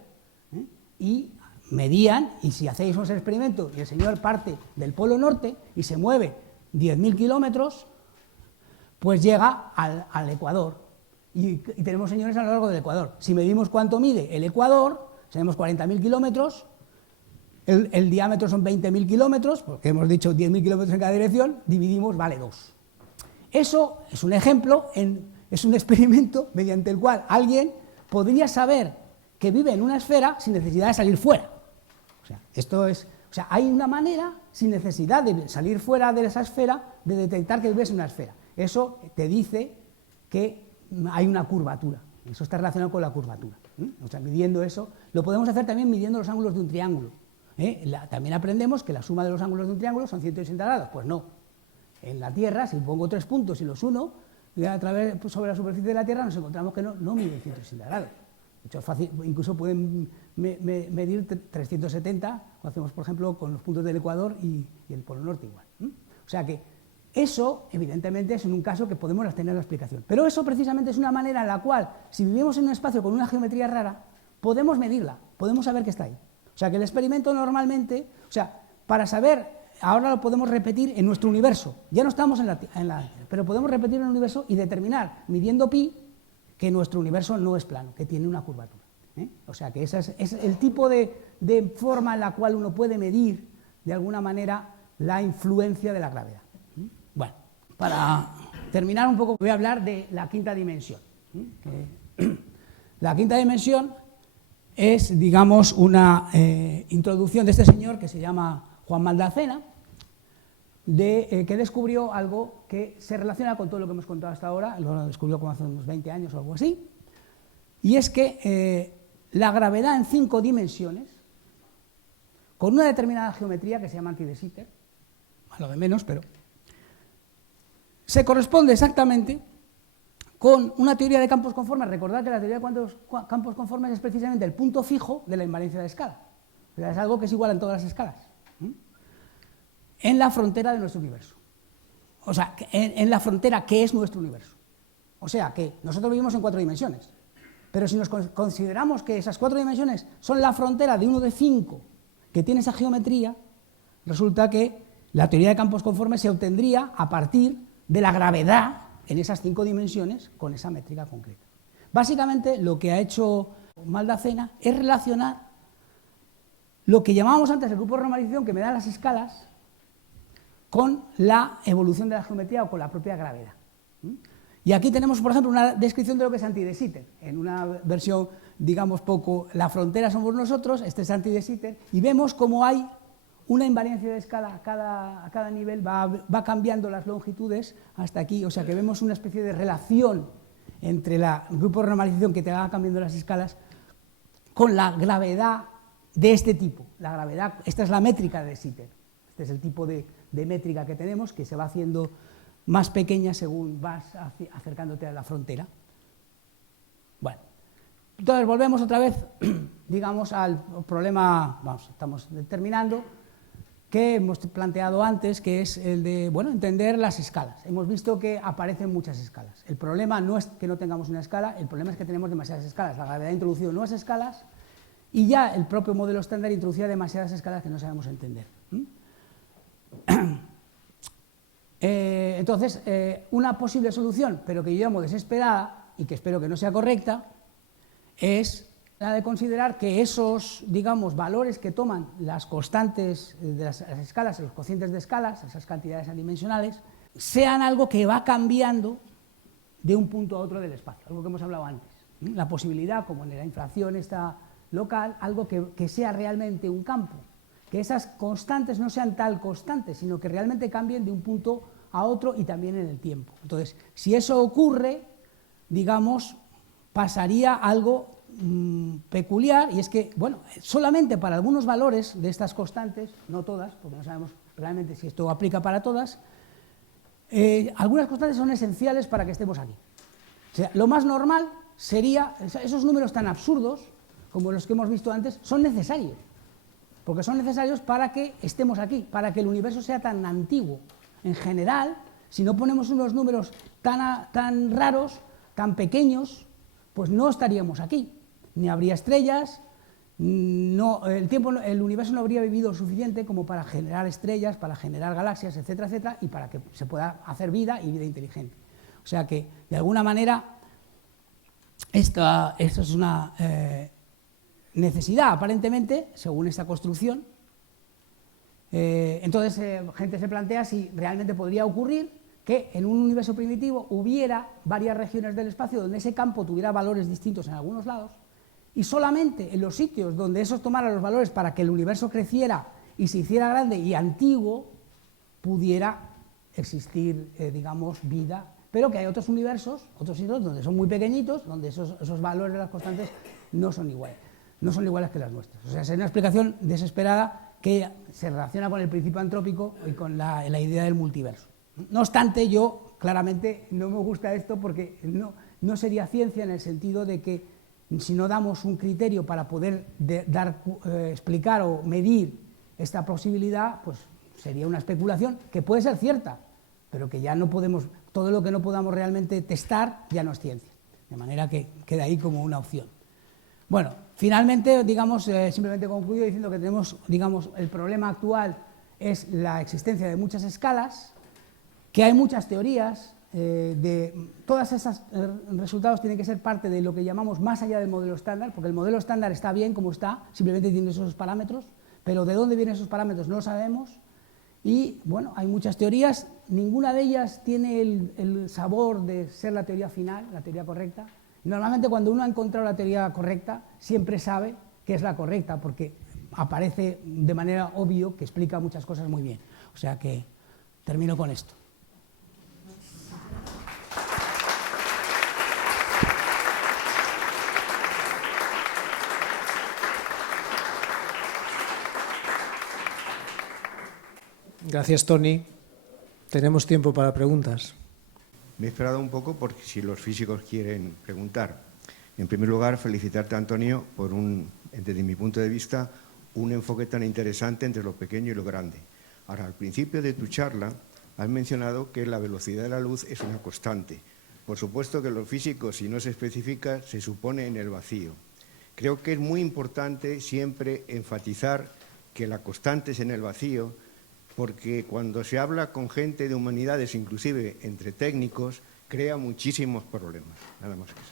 Y medían, y si hacéis un experimento y el señor parte del Polo Norte y se mueve 10.000 kilómetros, pues llega al Ecuador. Y tenemos señores a lo largo del Ecuador. Si medimos cuánto mide el Ecuador, tenemos 40.000 kilómetros, el diámetro son 20.000 kilómetros, porque hemos dicho 10.000 kilómetros en cada dirección, dividimos, vale 2. Eso es un ejemplo, es un experimento mediante el cual alguien podría saber que vive en una esfera sin necesidad de salir fuera. O sea, hay una manera, sin necesidad de salir fuera de esa esfera, de detectar que vives en una esfera. Eso te dice que hay una curvatura. Eso está relacionado con la curvatura. O sea, midiendo eso, lo podemos hacer también midiendo los ángulos de un triángulo. También aprendemos que la suma de los ángulos de un triángulo son 180 grados. Pues no. En la Tierra, si pongo 3 puntos y los uno, sobre la superficie de la Tierra nos encontramos que no miden 180 grados. De hecho, es fácil, incluso pueden medir 370, como hacemos, por ejemplo, con los puntos del Ecuador y el Polo Norte igual. O sea que eso, evidentemente, es en un caso que podemos tener la explicación. Pero eso, precisamente, es una manera en la cual, si vivimos en un espacio con una geometría rara, podemos medirla, podemos saber que está ahí. O sea que el experimento normalmente, o sea, para saber, ahora lo podemos repetir en nuestro universo. Ya no estamos pero podemos repetir en el universo y determinar, midiendo pi, que nuestro universo no es plano, que tiene una curvatura. O sea que ese es el tipo de forma en la cual uno puede medir, de alguna manera, la influencia de la gravedad. Bueno, para terminar un poco, voy a hablar de la quinta dimensión. La quinta dimensión es, digamos, una introducción de este señor que se llama Juan Maldacena, que descubrió algo que se relaciona con todo lo que hemos contado hasta ahora, lo descubrió como hace unos 20 años o algo así, y es que la gravedad en 5 dimensiones, con una determinada geometría que se llama anti de Sitter, a lo de menos, pero se corresponde exactamente con una teoría de campos conformes. Recordad que la teoría de campos conformes es precisamente el punto fijo de la invariancia de escala. O sea, es algo que es igual en todas las escalas. En la frontera de nuestro universo. O sea, en la frontera que es nuestro universo. O sea, que nosotros vivimos en 4 dimensiones. Pero si nos consideramos que esas 4 dimensiones son la frontera de uno de 5 que tiene esa geometría, resulta que la teoría de campos conformes se obtendría a partir de la gravedad en esas 5 dimensiones con esa métrica concreta. Básicamente lo que ha hecho Maldacena es relacionar lo que llamábamos antes el grupo de normalización, que me da las escalas, con la evolución de la geometría o con la propia gravedad. Y aquí tenemos, por ejemplo, una descripción de lo que es anti de Sitter, en una versión, digamos, poco, la frontera somos nosotros, este es anti de Sitter, y vemos cómo hay una invariancia de escala a cada nivel, va cambiando las longitudes hasta aquí, o sea que vemos una especie de relación entre el grupo de normalización que te va cambiando las escalas con la gravedad de este tipo. La gravedad, esta es la métrica de Sitter, este es el tipo de métrica que tenemos, que se va haciendo más pequeña según vas acercándote a la frontera. Bueno, Entonces, volvemos otra vez, digamos, al problema, vamos, estamos terminando, que hemos planteado antes, que es el de, bueno, entender las escalas. Hemos visto que aparecen muchas escalas. El problema no es que no tengamos una escala, el problema es que tenemos demasiadas escalas. La gravedad ha introducido nuevas escalas y ya el propio modelo estándar introducía demasiadas escalas que no sabemos entender. Entonces, una posible solución, pero que yo llamo desesperada y que espero que no sea correcta, es la de considerar que esos, digamos, valores que toman las constantes de las escalas, los cocientes de escalas, esas cantidades adimensionales, sean algo que va cambiando de un punto a otro del espacio, algo que hemos hablado antes. La posibilidad, como en la inflación esta local, algo que sea realmente un campo, que esas constantes no sean tal constantes, sino que realmente cambien de un punto a otro y también en el tiempo. Entonces, si eso ocurre, digamos, pasaría algo peculiar, y es que, bueno, solamente para algunos valores de estas constantes, no todas, porque no sabemos realmente si esto aplica para todas, algunas constantes son esenciales para que estemos aquí. O sea, lo más normal sería, esos números tan absurdos como los que hemos visto antes, son necesarios, porque son necesarios para que estemos aquí, para que el universo sea tan antiguo. En general, si no ponemos unos números tan raros, tan pequeños, pues no estaríamos aquí. Ni habría estrellas, el universo no habría vivido lo suficiente como para generar estrellas, para generar galaxias, etcétera, etcétera, y para que se pueda hacer vida y vida inteligente. O sea que, de alguna manera, esto es una necesidad, aparentemente, según esta construcción. Entonces, gente se plantea si realmente podría ocurrir que en un universo primitivo hubiera varias regiones del espacio donde ese campo tuviera valores distintos en algunos lados, y solamente en los sitios donde esos tomaran los valores para que el universo creciera y se hiciera grande y antiguo, pudiera existir, digamos, vida, pero que hay otros universos, otros sitios donde son muy pequeñitos, donde esos valores de las constantes no son iguales que las nuestras. O sea, es una explicación desesperada que se relaciona con el principio antrópico y con la idea del multiverso. No obstante, yo claramente no me gusta esto porque no sería ciencia en el sentido de que si no damos un criterio para poder explicar o medir esta posibilidad, pues sería una especulación que puede ser cierta, pero que ya no podemos, todo lo que no podamos realmente testar ya no es ciencia, de manera que queda ahí como una opción. Bueno, finalmente, digamos, simplemente concluyo diciendo que tenemos, digamos, el problema actual es la existencia de muchas escalas, que hay muchas teorías, todos esos resultados tienen que ser parte de lo que llamamos más allá del modelo estándar, porque el modelo estándar está bien como está, simplemente tiene esos parámetros, pero de dónde vienen esos parámetros no lo sabemos, y bueno, hay muchas teorías, ninguna de ellas tiene el sabor de ser la teoría final, la teoría correcta. Normalmente cuando uno ha encontrado la teoría correcta, siempre sabe que es la correcta, porque aparece de manera obvia que explica muchas cosas muy bien. O sea que termino con esto. Gracias, Tony. Tenemos tiempo para preguntas. Me he esperado un poco porque si los físicos quieren preguntar. En primer lugar, felicitarte, Antonio, por desde mi punto de vista, un enfoque tan interesante entre lo pequeño y lo grande. Ahora, al principio de tu charla has mencionado que la velocidad de la luz es una constante. Por supuesto que los físicos, si no se especifica, se supone en el vacío. Creo que es muy importante siempre enfatizar que la constante es en el vacío, porque cuando se habla con gente de humanidades, inclusive entre técnicos, crea muchísimos problemas. Nada más que eso.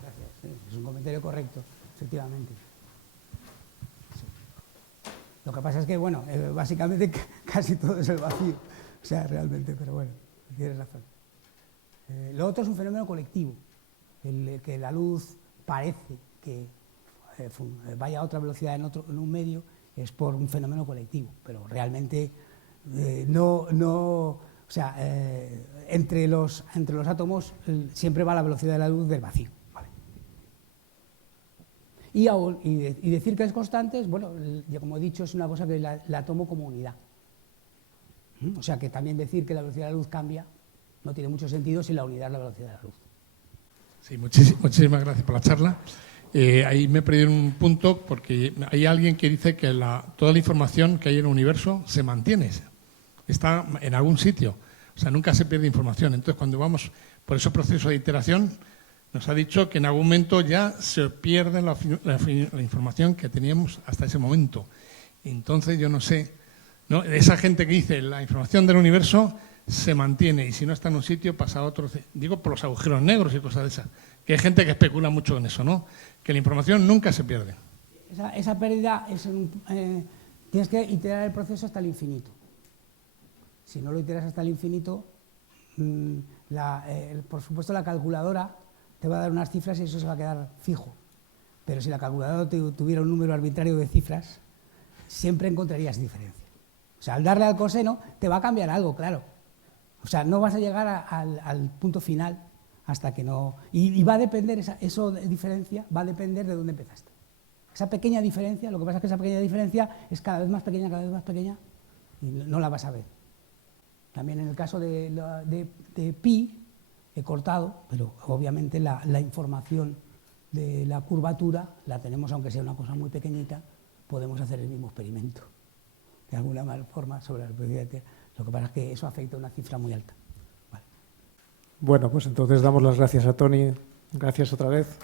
Gracias. Es un comentario correcto, efectivamente. Sí. Lo que pasa es que, bueno, básicamente casi todo es el vacío. O sea, realmente, pero bueno, tienes razón. Lo otro es un fenómeno colectivo, que la luz parece que vaya a otra velocidad en un medio, es por un fenómeno colectivo, pero realmente o sea, entre los átomos siempre va la velocidad de la luz del vacío. ¿Vale? Y decir que es constante, bueno, ya como he dicho, es una cosa que la tomo como unidad. O sea que también decir que la velocidad de la luz cambia no tiene mucho sentido si la unidad es la velocidad de la luz. Sí, muchísimas gracias por la charla. Ahí me he perdido un punto porque hay alguien que dice que toda la información que hay en el universo se mantiene, está en algún sitio, o sea, nunca se pierde información. Entonces, cuando vamos por ese proceso de iteración, nos ha dicho que en algún momento ya se pierde la información que teníamos hasta ese momento. Entonces, yo no sé, ¿no? Esa gente que dice la información del universo se mantiene y si no está en un sitio pasa a otro. Digo por los agujeros negros y cosas de esas. Que hay gente que especula mucho en eso, ¿no? Que la información nunca se pierde. Esa pérdida tienes que iterar el proceso hasta el infinito. Si no lo iteras hasta el infinito, por supuesto la calculadora te va a dar unas cifras y eso se va a quedar fijo. Pero si la calculadora tuviera un número arbitrario de cifras, siempre encontrarías diferencia. O sea, al darle al coseno te va a cambiar algo, claro. O sea, no vas a llegar al punto final hasta que no... Y va a depender, eso de diferencia va a depender de dónde empezaste. Esa pequeña diferencia, lo que pasa es que esa pequeña diferencia es cada vez más pequeña y no la vas a ver. También en el caso de pi, he cortado, pero obviamente la información de la curvatura la tenemos, aunque sea una cosa muy pequeñita, podemos hacer el mismo experimento, de alguna forma, sobre la velocidad de Tierra. Lo que pasa es que eso afecta a una cifra muy alta. Vale. Bueno, pues entonces damos las gracias a Toni. Gracias otra vez.